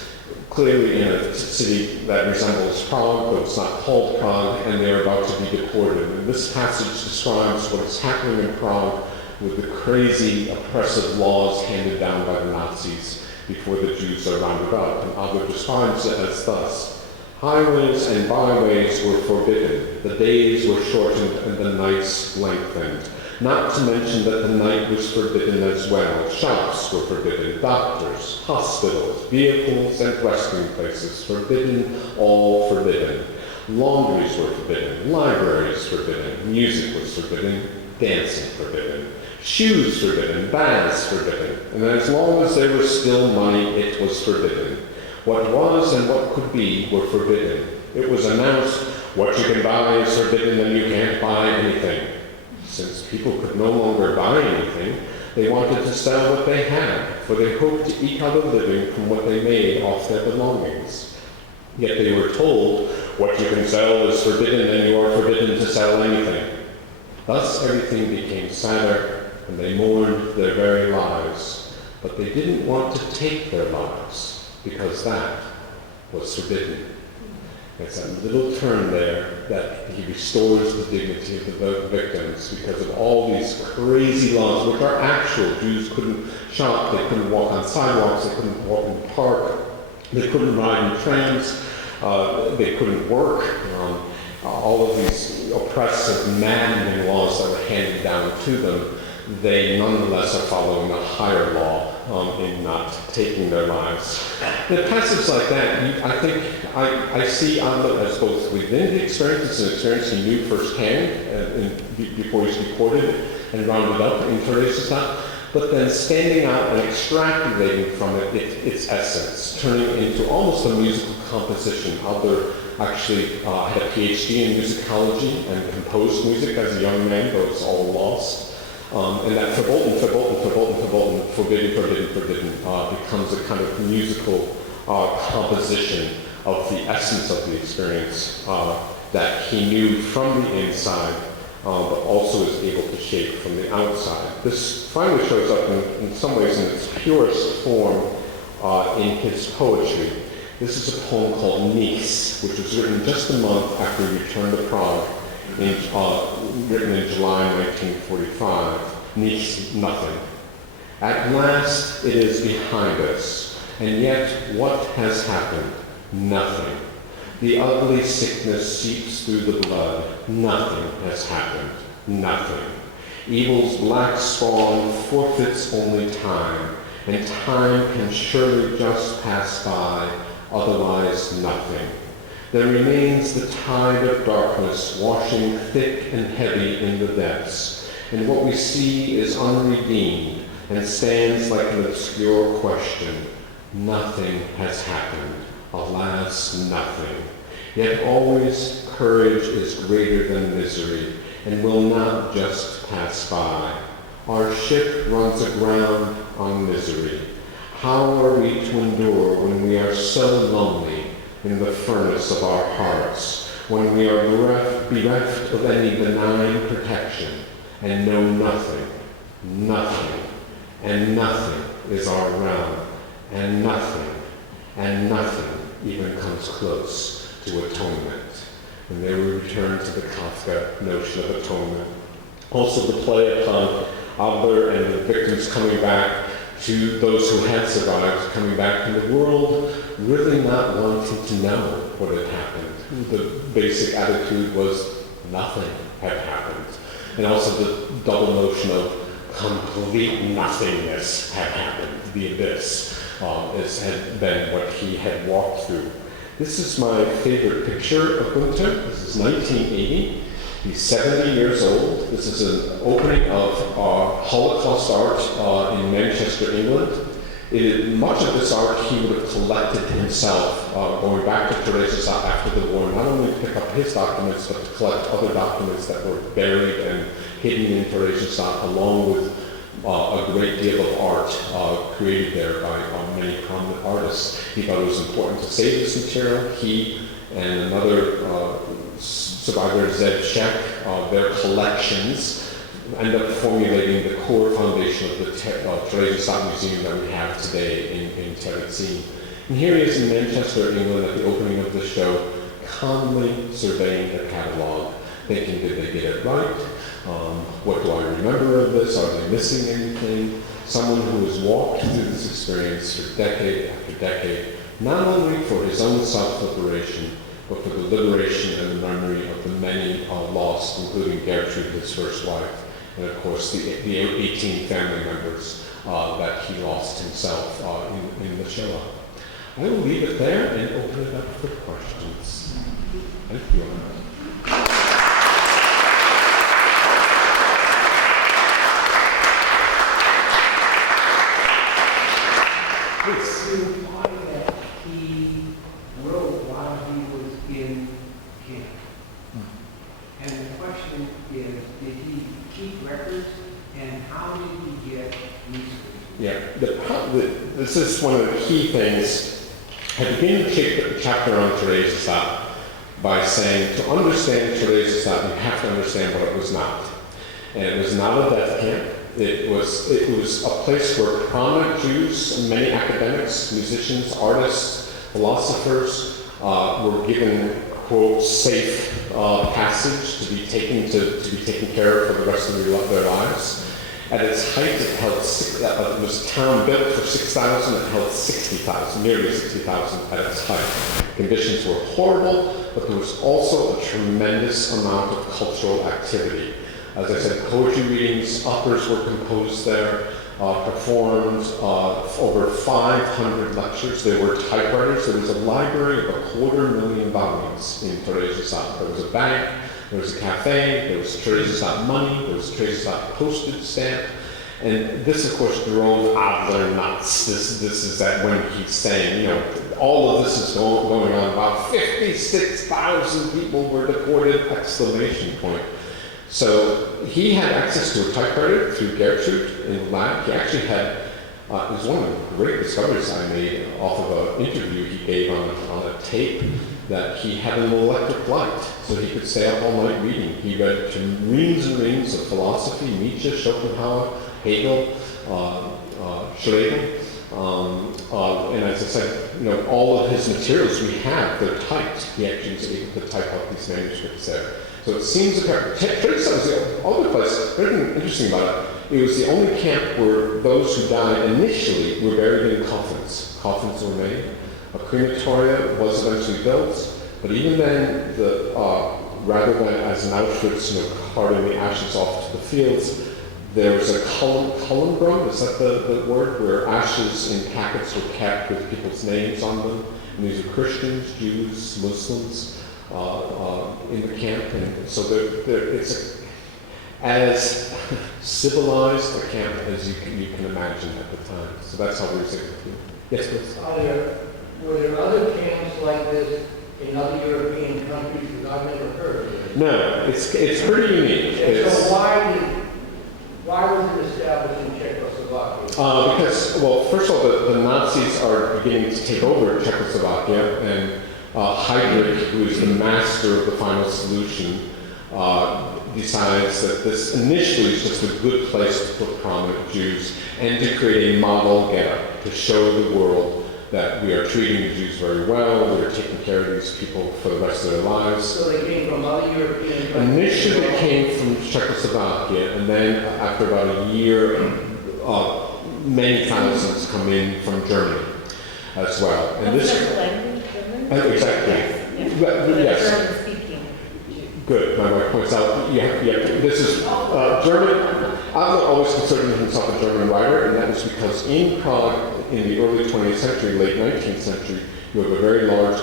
clearly in a city that resembles Prague, but it's not called Prague, and they're about to be deported. And this passage describes what is happening in Prague with the crazy, oppressive laws handed down by the Nazis before the Jews are rounded up. And Adler describes it as thus: highways and byways were forbidden, the days were shortened and the nights lengthened. Not to mention that the night was forbidden as well. Shops were forbidden, doctors, hospitals, vehicles, and resting places forbidden, all forbidden. Laundries were forbidden, libraries forbidden, music was forbidden, dancing forbidden, shoes forbidden, baths forbidden, and as long as there was still money, it was forbidden. What was and what could be were forbidden. It was announced, what you can buy is forbidden and you can't buy anything. Since people could no longer buy anything, they wanted to sell what they had, for they hoped to eke out a living from what they made off their belongings. Yet they were told, what you can sell is forbidden and you are forbidden to sell anything. Thus everything became sadder, and they mourned their very lives. But they didn't want to take their lives, because that was forbidden. It's a little turn there that he restores the dignity of the victims because of all these crazy laws, which are actual. Jews couldn't shop, they couldn't walk on sidewalks, they couldn't walk in the park, they couldn't ride in trams, they couldn't work. All of these oppressive, maddening laws that were handed down to them, they nonetheless are following a higher law in not taking their lives. In a passage like that, I think I see Adler as both within the experience, an experience he knew firsthand before he's recorded and rounded up in Theresienstadt, but then standing out and extrapolating from it its essence, turning into almost a musical composition. Adler actually had a PhD in musicology and composed music as a young man, but it was all lost. And that forbidden becomes a kind of musical composition of the essence of the experience that he knew from the inside, but also is able to shape from the outside. This finally shows up in some ways in its purest form in his poetry. This is a poem called Nice, which was written just a month after he returned to Prague, written in July 1945. Nice, nothing. At last it is behind us, and yet what has happened? Nothing. The ugly sickness seeps through the blood. Nothing has happened. Nothing. Evil's black spawn forfeits only time, and time can surely just pass by, otherwise nothing. There remains the tide of darkness washing thick and heavy in the depths, and what we see is unredeemed and stands like an obscure question. Nothing has happened. Alas, nothing. Yet always courage is greater than misery and will not just pass by. Our ship runs aground on misery. How are we to endure when we are so lonely in the furnace of our hearts, when we are bereft of any benign protection and know nothing, nothing, and nothing is our realm, and nothing even comes close to atonement. And there we return to the Kafka notion of atonement. Also the play upon Adler and the victims coming back to those who had survived, coming back in the world, really not wanting to know what had happened. The basic attitude was nothing had happened. And also the double notion of complete nothingness had happened. The abyss had been what he had walked through. This is my favorite picture of Gunther. This is 1980. He's 70 years old. This is an opening of Holocaust art in Manchester, England. Much of this art he would have collected himself, going back to Theresienstadt after the war, not only to pick up his documents, but to collect other documents that were buried and hidden in Theresienstadt, along with a great deal of art created there by many prominent artists. He thought it was important to save this material. He and another survivor, Zed Sheck, their collections end up formulating the core foundation of the Theresienstadt Museum that we have today in Terezin. And here he is in Manchester, England, at the opening of the show, calmly surveying the catalog, thinking, did they get it right? What do I remember of this? Are they missing anything? Someone who has walked through this experience for decade after decade, not only for his own self-liberation, but for the liberation and the memory of the many lost, including Gertrude, his first wife, and of course the 18 family members that he lost himself in the Shoah. I will leave it there and open it up for questions. Thank you. It's implied that he wrote while he was in camp. And the question is, did he keep records, and how did he get research? Yeah, this is one of the key things. I begin the chapter on Theresienstadt by saying, to understand Theresienstadt, you have to understand what it was not. And it was not a death camp. It was a place where prominent Jews, many academics, musicians, artists, philosophers were given quote, safe passage to be taken care of for the rest of their lives. At its height, it was a town built for 6,000. It held 60,000, nearly 60,000 at its height. Conditions were horrible, but there was also a tremendous amount of cultural activity. As I said, poetry readings, operas were composed there, performed, over 500 lectures. There were typewriters. There was a library of 250,000 volumes in Theresienstadt. There was a bank, there was a cafe, there was Theresienstadt money, there was Theresienstadt postage stamp. And this, of course, drove Adler nuts. This is that when he's saying, you know, all of this is going on. About 56,000 people were deported, exclamation point. So he had access to a typewriter through Gertrude in the lab. He actually had, it was one of the great discoveries I made off of an interview he gave on a tape, that he had an electric light, so he could stay up all night reading. He read reams and reams of philosophy, Nietzsche, Schopenhauer, Hegel, Schlegel. And as I said, you know, all of his materials we have, they're typed. He actually was able to type up these manuscripts there. So it seems apparent. Theresienstadt was the other place. There's anything interesting about it. It was the only camp where those who died initially were buried in coffins. Coffins were made. A crematoria was eventually built, but even then, rather than as in Auschwitz, you know, carting the ashes off to the fields, there was a column, is that the word, where ashes in packets were kept with people's names on them. And these are Christians, Jews, Muslims in the camp, and so it's as civilized a camp as you can imagine at the time. So that's how we were saying it. Yes, please. Were there other camps like this in other European countries? Because I've never heard of it. No, it's pretty unique. So why was it established in Czechoslovakia? Because, well, first of all, the Nazis are beginning to take over Czechoslovakia, and Heydrich, who is the master of the final solution, decides that this initially is just a good place to put prominent Jews and to create a model ghetto to show the world that we are treating the Jews very well, we are taking care of these people for the rest of their lives. So they came from other European countries? Initially they came from Czechoslovakia, and then after about a year, many thousands come in from Germany as well. And this language, German? exactly. Yes. German-speaking. Good. My wife points out. Yeah. This is German. Adler always considered himself a German writer, and that is because in Prague, in the early 20th century, late 19th century, you have a very large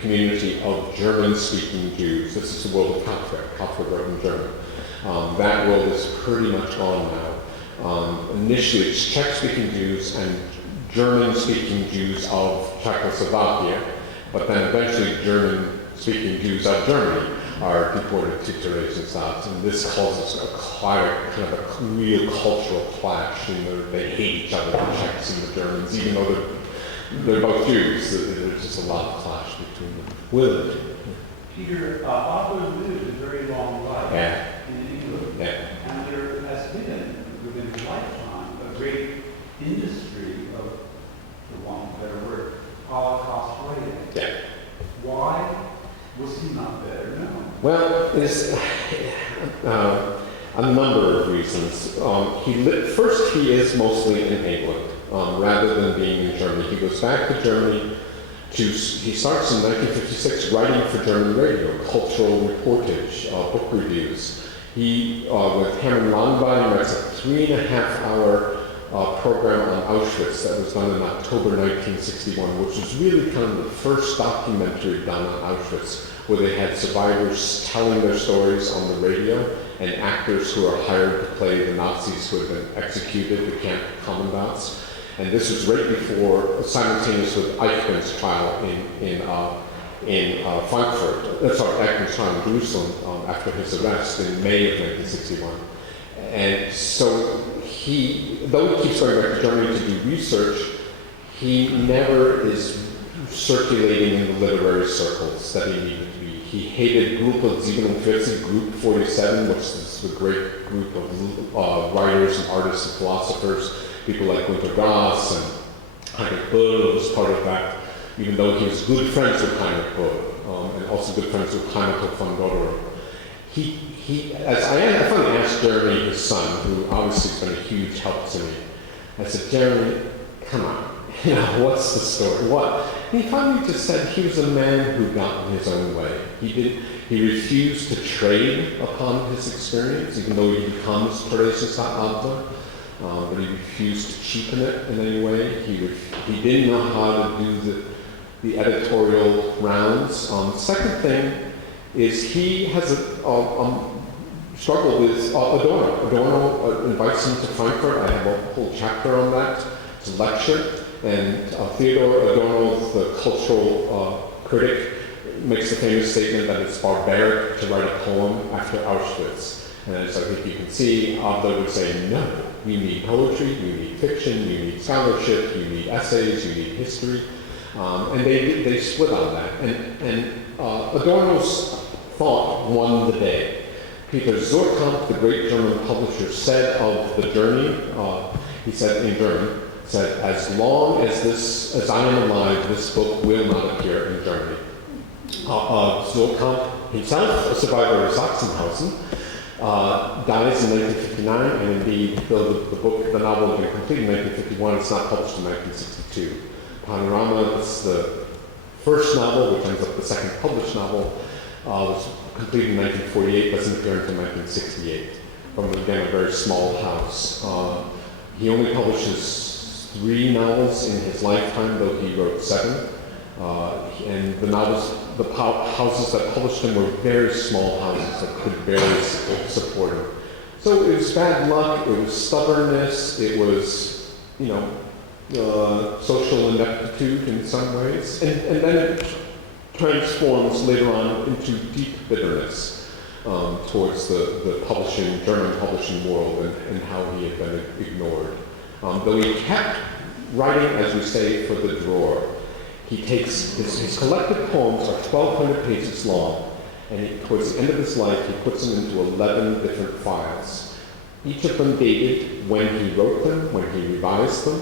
community of German-speaking Jews. This is the world of Kafka. Kafka wrote in German. That world is pretty much gone now. Initially, it's Czech-speaking Jews and German-speaking Jews of Czechoslovakia, but then eventually German-speaking Jews of Germany are deported to Theresienstadt, and this causes kind of a real cultural clash. You know, they hate each other, the Czechs and the Germans, even though they're both Jews. There's just a lot of clash between them. Will. Peter, Adler lived a very long life in England, and there has been, within his lifetime, a great industry of, for want of a better word, Holocaust writing. Yeah. Why was he not better known? Well, there's a number of reasons. First, he is mostly in England, rather than being in Germany. He goes back to Germany. He starts in 1956 writing for German radio, cultural reportage, book reviews. He, with Hermann Langbein, writes a 3.5-hour program on Auschwitz that was done in October 1961, which was really kind of the first documentary done on Auschwitz, where they had survivors telling their stories on the radio and actors who are hired to play the Nazis who had been executed, the camp commandants. And this was right before, simultaneous with Eichmann's trial in Frankfurt, Eichmann's trial in Jerusalem after his arrest in May of 1961. And so though he keeps going back to Germany to do research, he never is circulating in the literary circles that he needed to be. He hated Gruppe 47, Group 47, which is a great group of writers and artists and philosophers, people like Günter Grass and Heinrich Böll was part of that even though he was good friends with Heinrich Bode, and also good friends with Heinrich von Goderer. As I finally asked Jeremy, his son, who obviously has been a huge help to me, I said, Jeremy, come on, what's the story? What? And he finally just said he was a man who got in his own way. He refused to trade upon his experience, even though he becomes Theresias Adler, but he refused to cheapen it in any way. He didn't know how to do the editorial rounds. The second thing is he has a struggle with Adorno. Adorno invites him to Frankfurt. I have a whole chapter on that. It's a lecture. And Theodor Adorno, the cultural critic, makes the famous statement that it's barbaric to write a poem after Auschwitz. And as I think you can see, Adler would say, no, you need poetry, you need fiction, you need scholarship, you need essays, you need history. And they split on that. And Adorno's thought won the day. Peter Zurkamp, the great German publisher, said of the journey, he said in German, said, as long as I am alive, this book will not appear in Germany. Zurkamp himself, a survivor of Sachsenhausen, dies in 1959, and indeed, though the novel had been completed in 1951, it's not published in 1962. Panorama, it's the first novel, which ends up the second published novel, was completed in 1948, doesn't appear until 1968, from, again, a very small house. He only publishes 3 novels in his lifetime, though he wrote 7. And the novels, the houses that published him were very small houses that could barely support him. So it was bad luck, it was stubbornness, it was, social ineptitude in some ways. And then it transforms later on into deep bitterness towards the German publishing world and how he had been ignored. Though he kept writing, as we say, for the drawer. He takes his collected poems are 1,200 pages long, and towards the end of his life, he puts them into 11 different files. Each of them dated when he wrote them, when he revised them.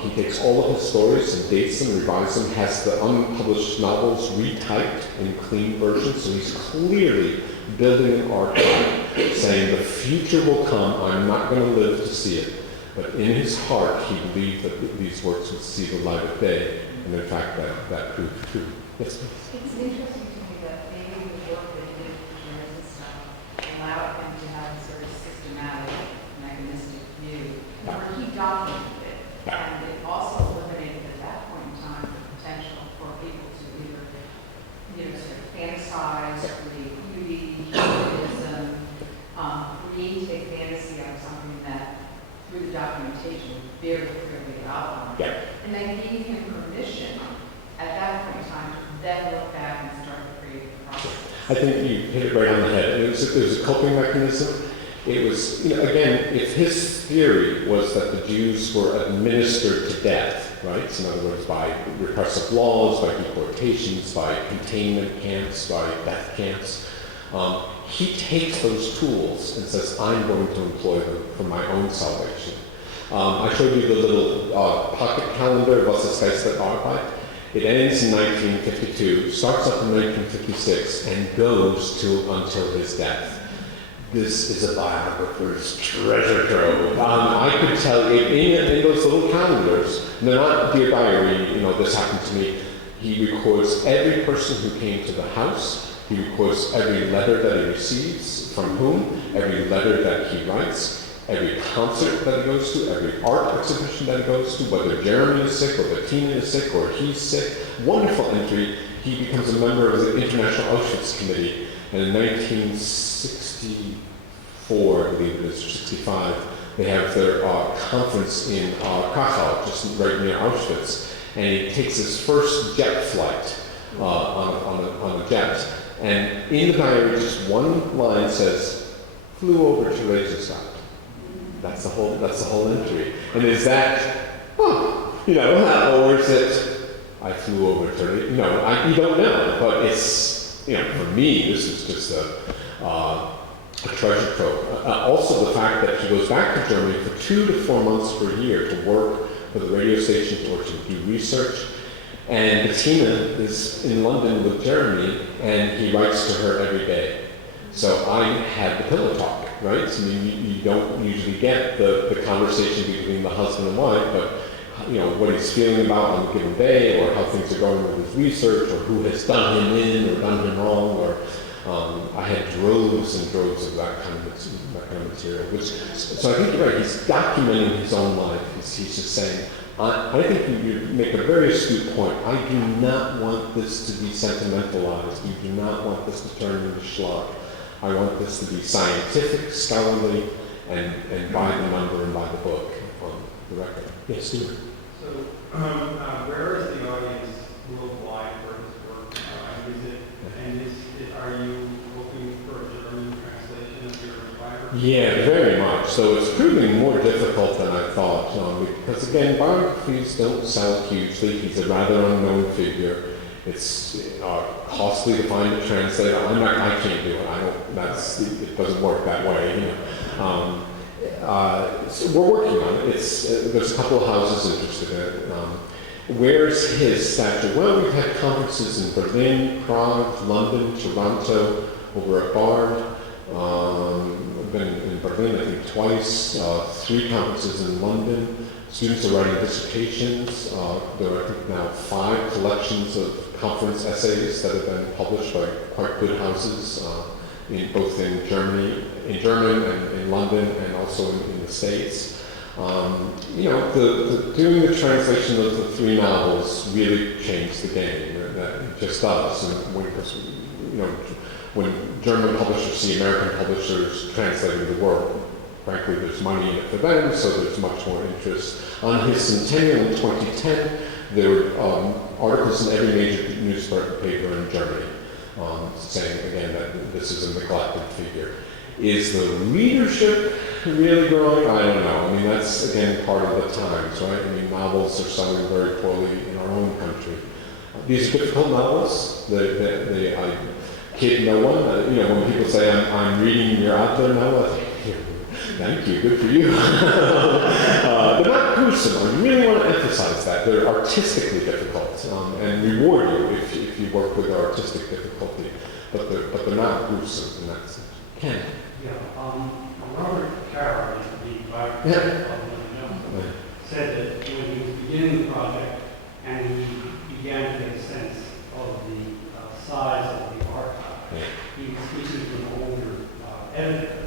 He takes all of his stories and dates them, revises them, has the unpublished novels retyped in clean versions, so he's clearly building an archive, saying the future will come, I'm not going to live to see it. But in his heart, he believed that these works would see the light of day, and in fact, that proved true. Yes, please. It's interesting to me that maybe the work that he did for years and stuff allowed him to have a sort of systematic, mechanistic view, where he documented it, and it also eliminated at that point in time the potential for people to either, sort of fantasize, create beauty, humanism, create a fantasy of something that, through the documentation, very clearly outlined. Yeah. And they gave him permission at that point in time to then look back and start the creative process. I think you hit it right on the head. It was a coping mechanism. It was, again, if his theory was that the Jews were administered to death, right? So in other words, by repressive laws, by deportations, by containment camps, by death camps, he takes those tools and says, I'm going to employ them for my own salvation. I showed you the little pocket calendar, Was ist Geist Arbeit. It ends in 1952, starts up in 1956, and goes until his death. This is a biographer's treasure trove. I could tell you, in those little calendars, they're not Dear Diary, this happened to me. He records every person who came to the house. He records every letter that he receives, from whom, every letter that he writes, every concert that he goes to, every art exhibition that he goes to, whether Jeremy is sick, or Bettina is sick, or he's sick. Wonderful entry. He becomes a member of the International Auschwitz Committee, and in 1964, I believe it is, 65, they have their conference in Krakow, just right near Auschwitz, and he takes his first jet flight on a jet. And in the diary, just one line says, flew over to Regensburg. That's the whole entry. And is that, or is it, I flew over to, you don't know, but it's, for me, this is just a treasure trove. Also the fact that he goes back to Germany for 2 to 4 months per year to work for the radio station or to do research. And Bettina is in London with Jeremy, and he writes to her every day. So I had the pillow talk, right? So you don't usually get the conversation between the husband and wife, but what he's feeling about on a given day, or how things are going with his research, or who has done him in or done him wrong, or I had droves and droves of that kind of material. So I think you're right, he's documenting his own life. He's just saying, I think you make a very astute point. I do not want this to be sentimentalized. You do not want this to turn into schlock. I want this to be scientific, scholarly, and by the number and by the book on the record. Yes, Stephen. So, where is the audience worldwide for his work? Are you looking for a German translation of your biography? Yeah, very much. So it's proving more difficult than I thought, because again, biographies don't sell hugely. He's a rather unknown figure. It's costly to find a translator. I can't do it. It doesn't work that way. So we're working on it. There's a couple of houses interested in it. Where's his statue? Well, we've had conferences in Berlin, Prague, London, Toronto, over at Bard. I've been in Berlin, I think, twice, 3 conferences in London. Students are writing dissertations. There are, I think, now 5 collections of conference essays that have been published by quite good houses, both in German and in London, and also in the States. Doing the translation of the 3 novels really changed the game. That it just does. And when German publishers see American publishers translating the work, frankly, there's money in it for them, so there's much more interest. On his centennial in 2010, there were articles in every major newspaper in Germany saying, again, that this is a neglected figure. Is the readership really growing? I don't know. That's, again, part of the times, right? Novels are selling very poorly in our own country. These are difficult novels. I kid no one. When people say, I'm reading your Adler novel, I think, thank you, good for you. They're not gruesome. I really want to emphasize that. They're artistically difficult and reward you if you work with artistic difficulty. But they're not gruesome in that sense. Ken? Yeah, Robert Carroll, the biographer of Leon, said that when he was beginning the project and he began to get a sense of the size of the archive, he was speaking to an older editor,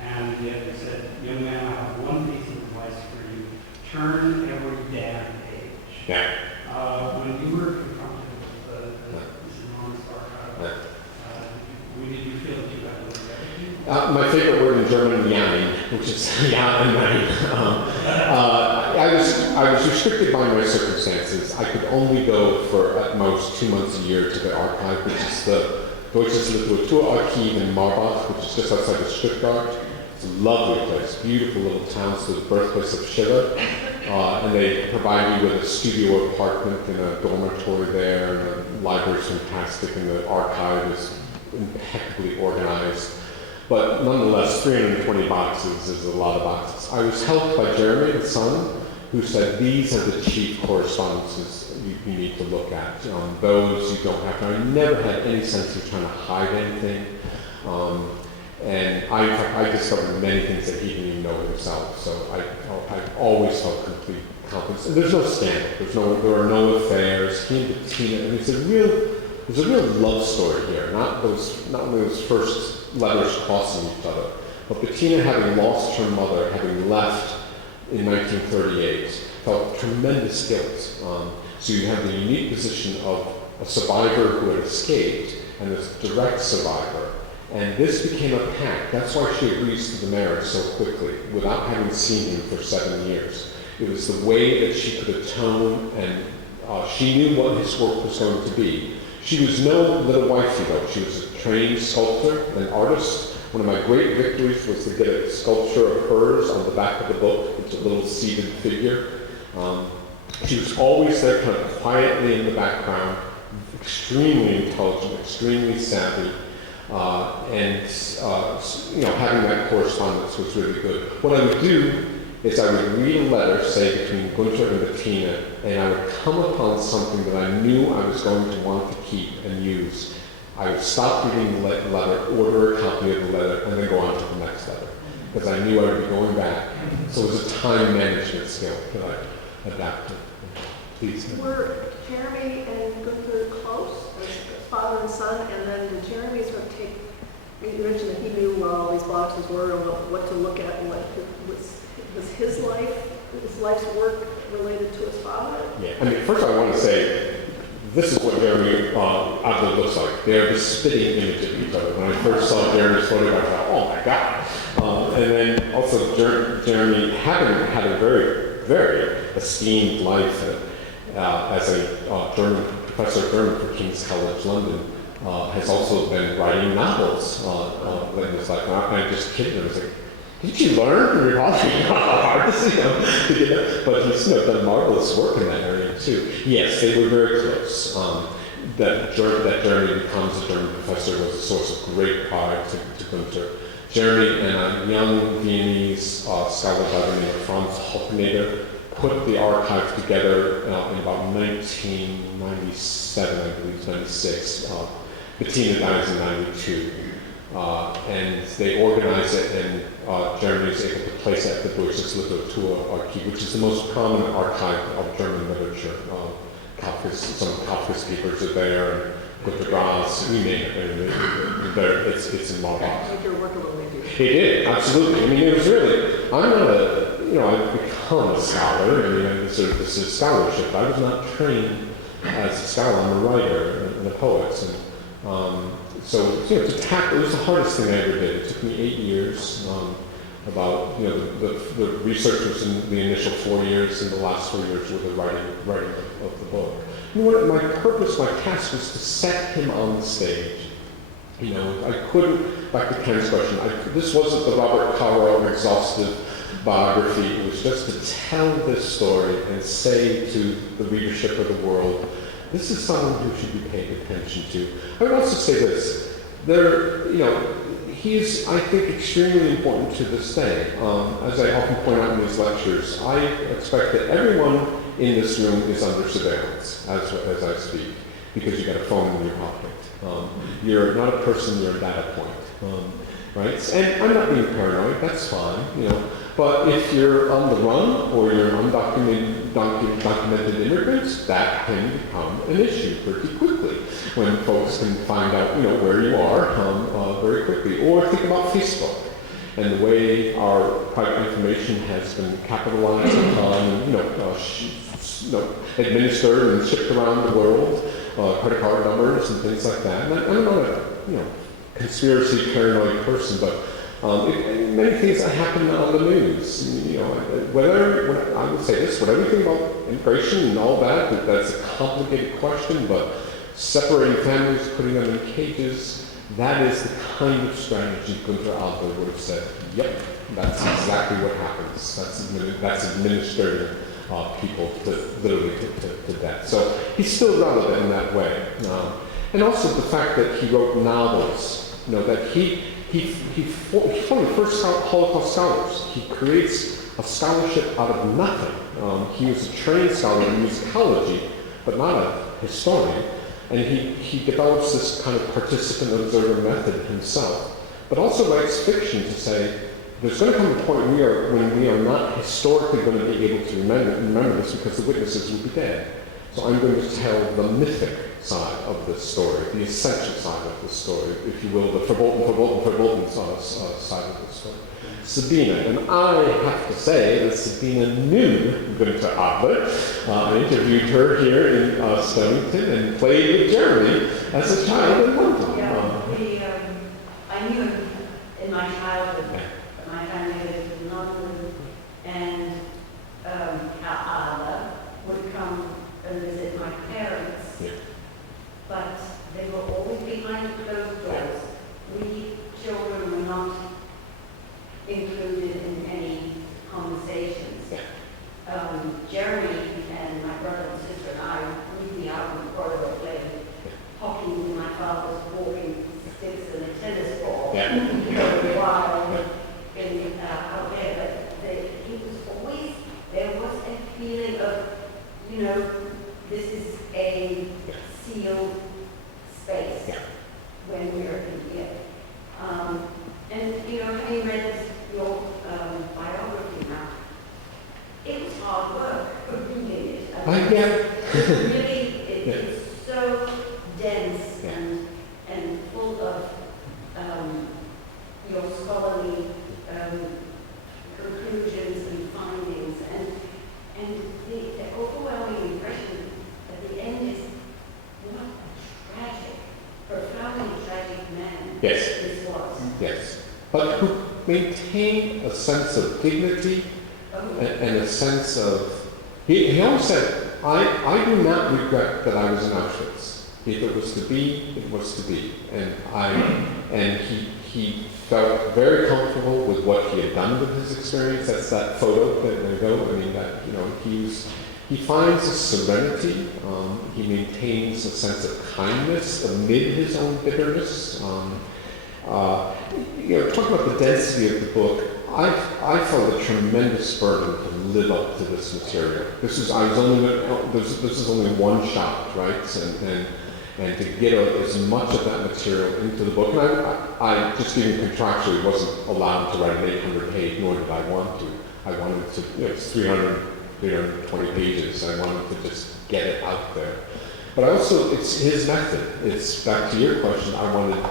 and he said, young man, I have one piece of advice for you. Turn every damn page. Yeah. When you were confronted with this enormous archive, did you feel that you had to look at everything? My favorite word in German, Jein, which is ja and nein. I was restricted by my circumstances. I could only go for at most 2 months a year to the archive, which is the Deutsches Literaturarchiv in Marbach, which is just outside of Stuttgart. It's a lovely place, beautiful little town. It's the birthplace of Schiller. And they provide you with a studio apartment and a dormitory there, and the library's fantastic, and the archive is impeccably organized. But nonetheless, 320 boxes is a lot of boxes. I was helped by Jeremy, the son, who said these are the chief correspondences you need to look at. Those you don't have to. I never had any sense of trying to hide anything. And I discovered many things that he didn't even know himself. So I always felt complete confidence. And there's no scandal. There are no affairs. He and Bettina. There's a real love story here. Not only those first letters crossing each other, but Bettina, having lost her mother, having left in 1938, felt tremendous guilt. So you have the unique position of a survivor who had escaped and this direct survivor. And this became a pact. That's why she agrees to the marriage so quickly, without having seen him for 7 years. It was the way that she could atone, and she knew what his work was going to be. She was no little wifey, though. She was a trained sculptor, an artist. One of my great victories was to get a sculpture of hers on the back of the book. It's a little seated figure. She was always there, kind of quietly in the background, extremely intelligent, extremely savvy. Having that correspondence was really good. What I would do is I would read a letter, say between Gunther and Bettina, and I would come upon something that I knew I was going to want to keep and use, I would stop reading the letter, order a copy of the letter, and then go on to the next letter, because I knew I would be going back. So it was a time management skill that I adapted. Please. Were Jeremy and Gunther close, as father and son, and then did Jeremy sort of take, you mentioned that he knew where all these boxes were and what to look at, and what was his life's work related to his father? Yeah, I mean, first I want to say, this is what Jeremy Adler looks like. They're the spitting image of each other. When I first saw Jeremy's photograph, I thought, oh my God. And then also Jeremy had a very, very esteemed life as a German professor of German for King's College London. Has also been writing novels late in his life. I just kidded him. I was like, didn't you learn from your father how hard this is? To get that? But he's done marvelous work in that area too. Yes, they were very close. That Jeremy becomes a German professor was a source of great pride to Gunther. Jeremy and a young Viennese scholar by the name of Franz Hoffneder put the archive together in about 1997, I believe, 96. Bettina dies in 92. And they organize it, and Jeremy is able to place it at the Deutsches Literaturarchiv, which is the most prominent archive of German literature. Some Kafka's papers are there, and Günter Grass, you name it. It's in Marbach. It did, absolutely. I mean, it was really, I'm not I've become a scholar. I mean, this is scholarship. I was not trained as a scholar. I'm a writer and a poet. So to tackle, it was the hardest thing I ever did. It took me 8 years. The research was in the initial 4 years, and the last 4 years were the writing of the book. My purpose, my task was to set him on the stage. I couldn't, back to Ken's question, this wasn't the Robert Caro exhaustive biography. It was just to tell this story and say to the readership of the world, this is someone who should be paid attention to. I would also say this, he's, I think, extremely important to this day. As I often point out in these lectures, I expect that everyone in this room is under surveillance as I speak, because you've got a phone in your pocket. You're not a person, you're a data point, right? And I'm not being paranoid, that's fine, but if you're on the run or you're an undocumented immigrant, that can become an issue pretty quickly when folks can find out, where you are very quickly. Or think about Facebook and the way our private information has been capitalized upon, administered and shipped around the world, credit card numbers and things like that. And I'm not a, conspiracy paranoid person, but many things that happen on the news, whether I would say this, whatever you think about immigration and all that's a complicated question, but separating families, putting them in cages, that is the kind of strategy Günter Adler would have said, yep, that's exactly what happens. That's administering people literally to death. So he's still relevant in that way. And also the fact that he wrote novels, that He's one of the first Holocaust scholars. He creates a scholarship out of nothing. He was a trained scholar in musicology, but not a historian. And he develops this kind of participant-observer method himself, but also writes fiction to say, there's going to come a point when we are not historically going to be able to remember this because the witnesses will be dead. So I'm going to tell the mythic side of this story, the essential side of this story, if you will, the verboten side of this story. Sabina, and I have to say that Sabina knew Günter Adler. I interviewed her here in Stonington and played with Jeremy as a child in London. I knew him in my childhood. My family lived in London, and Adler would come and visit my parents. Yeah. But they were always behind closed doors. We children were not included in any conversations. Jeremy and my brother and sister and I would be out in the corridor playing hockey with my father's walking sticks and a tennis ball for a while out there. But he was always, there was a feeling of, is a sealed space when we're in here. And, having read your biography now, it was hard work reading it. It's so dense and full of your scholarly conclusions and findings, and the overwhelming impression at the end is what a tragic, profoundly tragic man this was. Yes. But who maintained a sense of dignity and a sense of, he always said, I do not regret that I was in Auschwitz. If it was to be, it was to be. And he felt very comfortable with what he had done with his experience. That's that photo that they go. I mean, that, he finds a serenity. He maintains a sense of kindness amid his own bitterness. Talking about the density of the book, I felt a tremendous burden to live up to this material. This is only one shot, right? And to get as much of that material into the book. And I just even contractually wasn't allowed to write an 800-page, nor did I want to. I wanted to, it's 320 pages. I wanted to just get it out there. But also, it's his method. It's back to your question. I wanted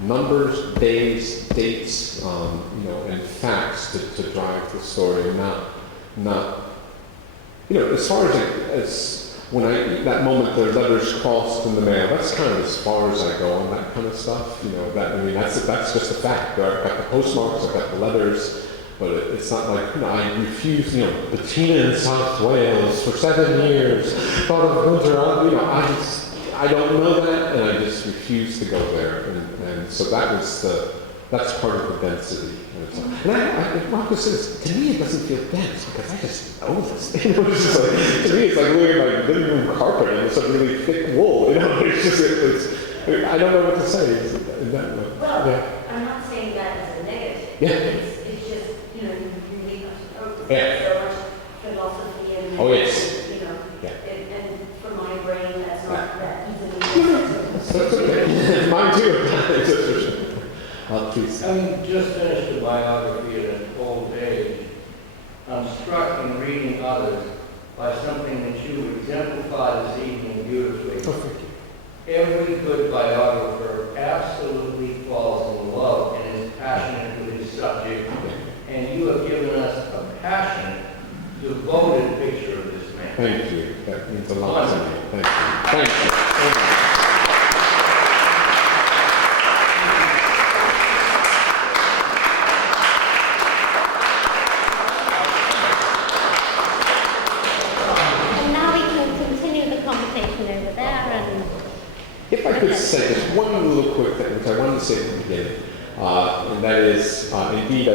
numbers, days, dates, and facts to drive the story, not as far as when that moment the letters crossed in the mail, that's kind of as far as I go on that kind of stuff. That's just a fact. I've got the postmarks, I've got the letters, but it's not like, I refused, Bettina in South Wales for 7 years, thought of winter, I don't know that, and I just refused to go there. And so that's part of the density. And Rocco says, to me it doesn't feel dense because I just know this. It's just like, to me it's like looking at my living room carpet and it's a really thick wool. I don't know what to say in that way. Well, I'm not saying that as a negative. Yeah. It's just, you really have to Yeah. so much philosophy and, Oh, yes. and for my brain that's not that easily. That's okay. Mine too. Please. Having just finished a biography at an old age, I'm struck in reading others by something that you exemplify this evening beautifully. Oh, thank you. Every good biographer absolutely falls in love and is passionate with his subject, and you have given us a passionate, devoted picture of this man. Thank you. That means a lot to me. Thank you. Thank you. Thank you. If I could say just one little quick thing, which I wanted to say at the beginning, and that is, indeed, I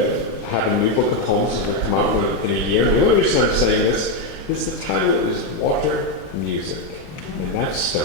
have a new book of poems that will come out in a year. The only reason I'm saying this is the title is Water Music, and that's so.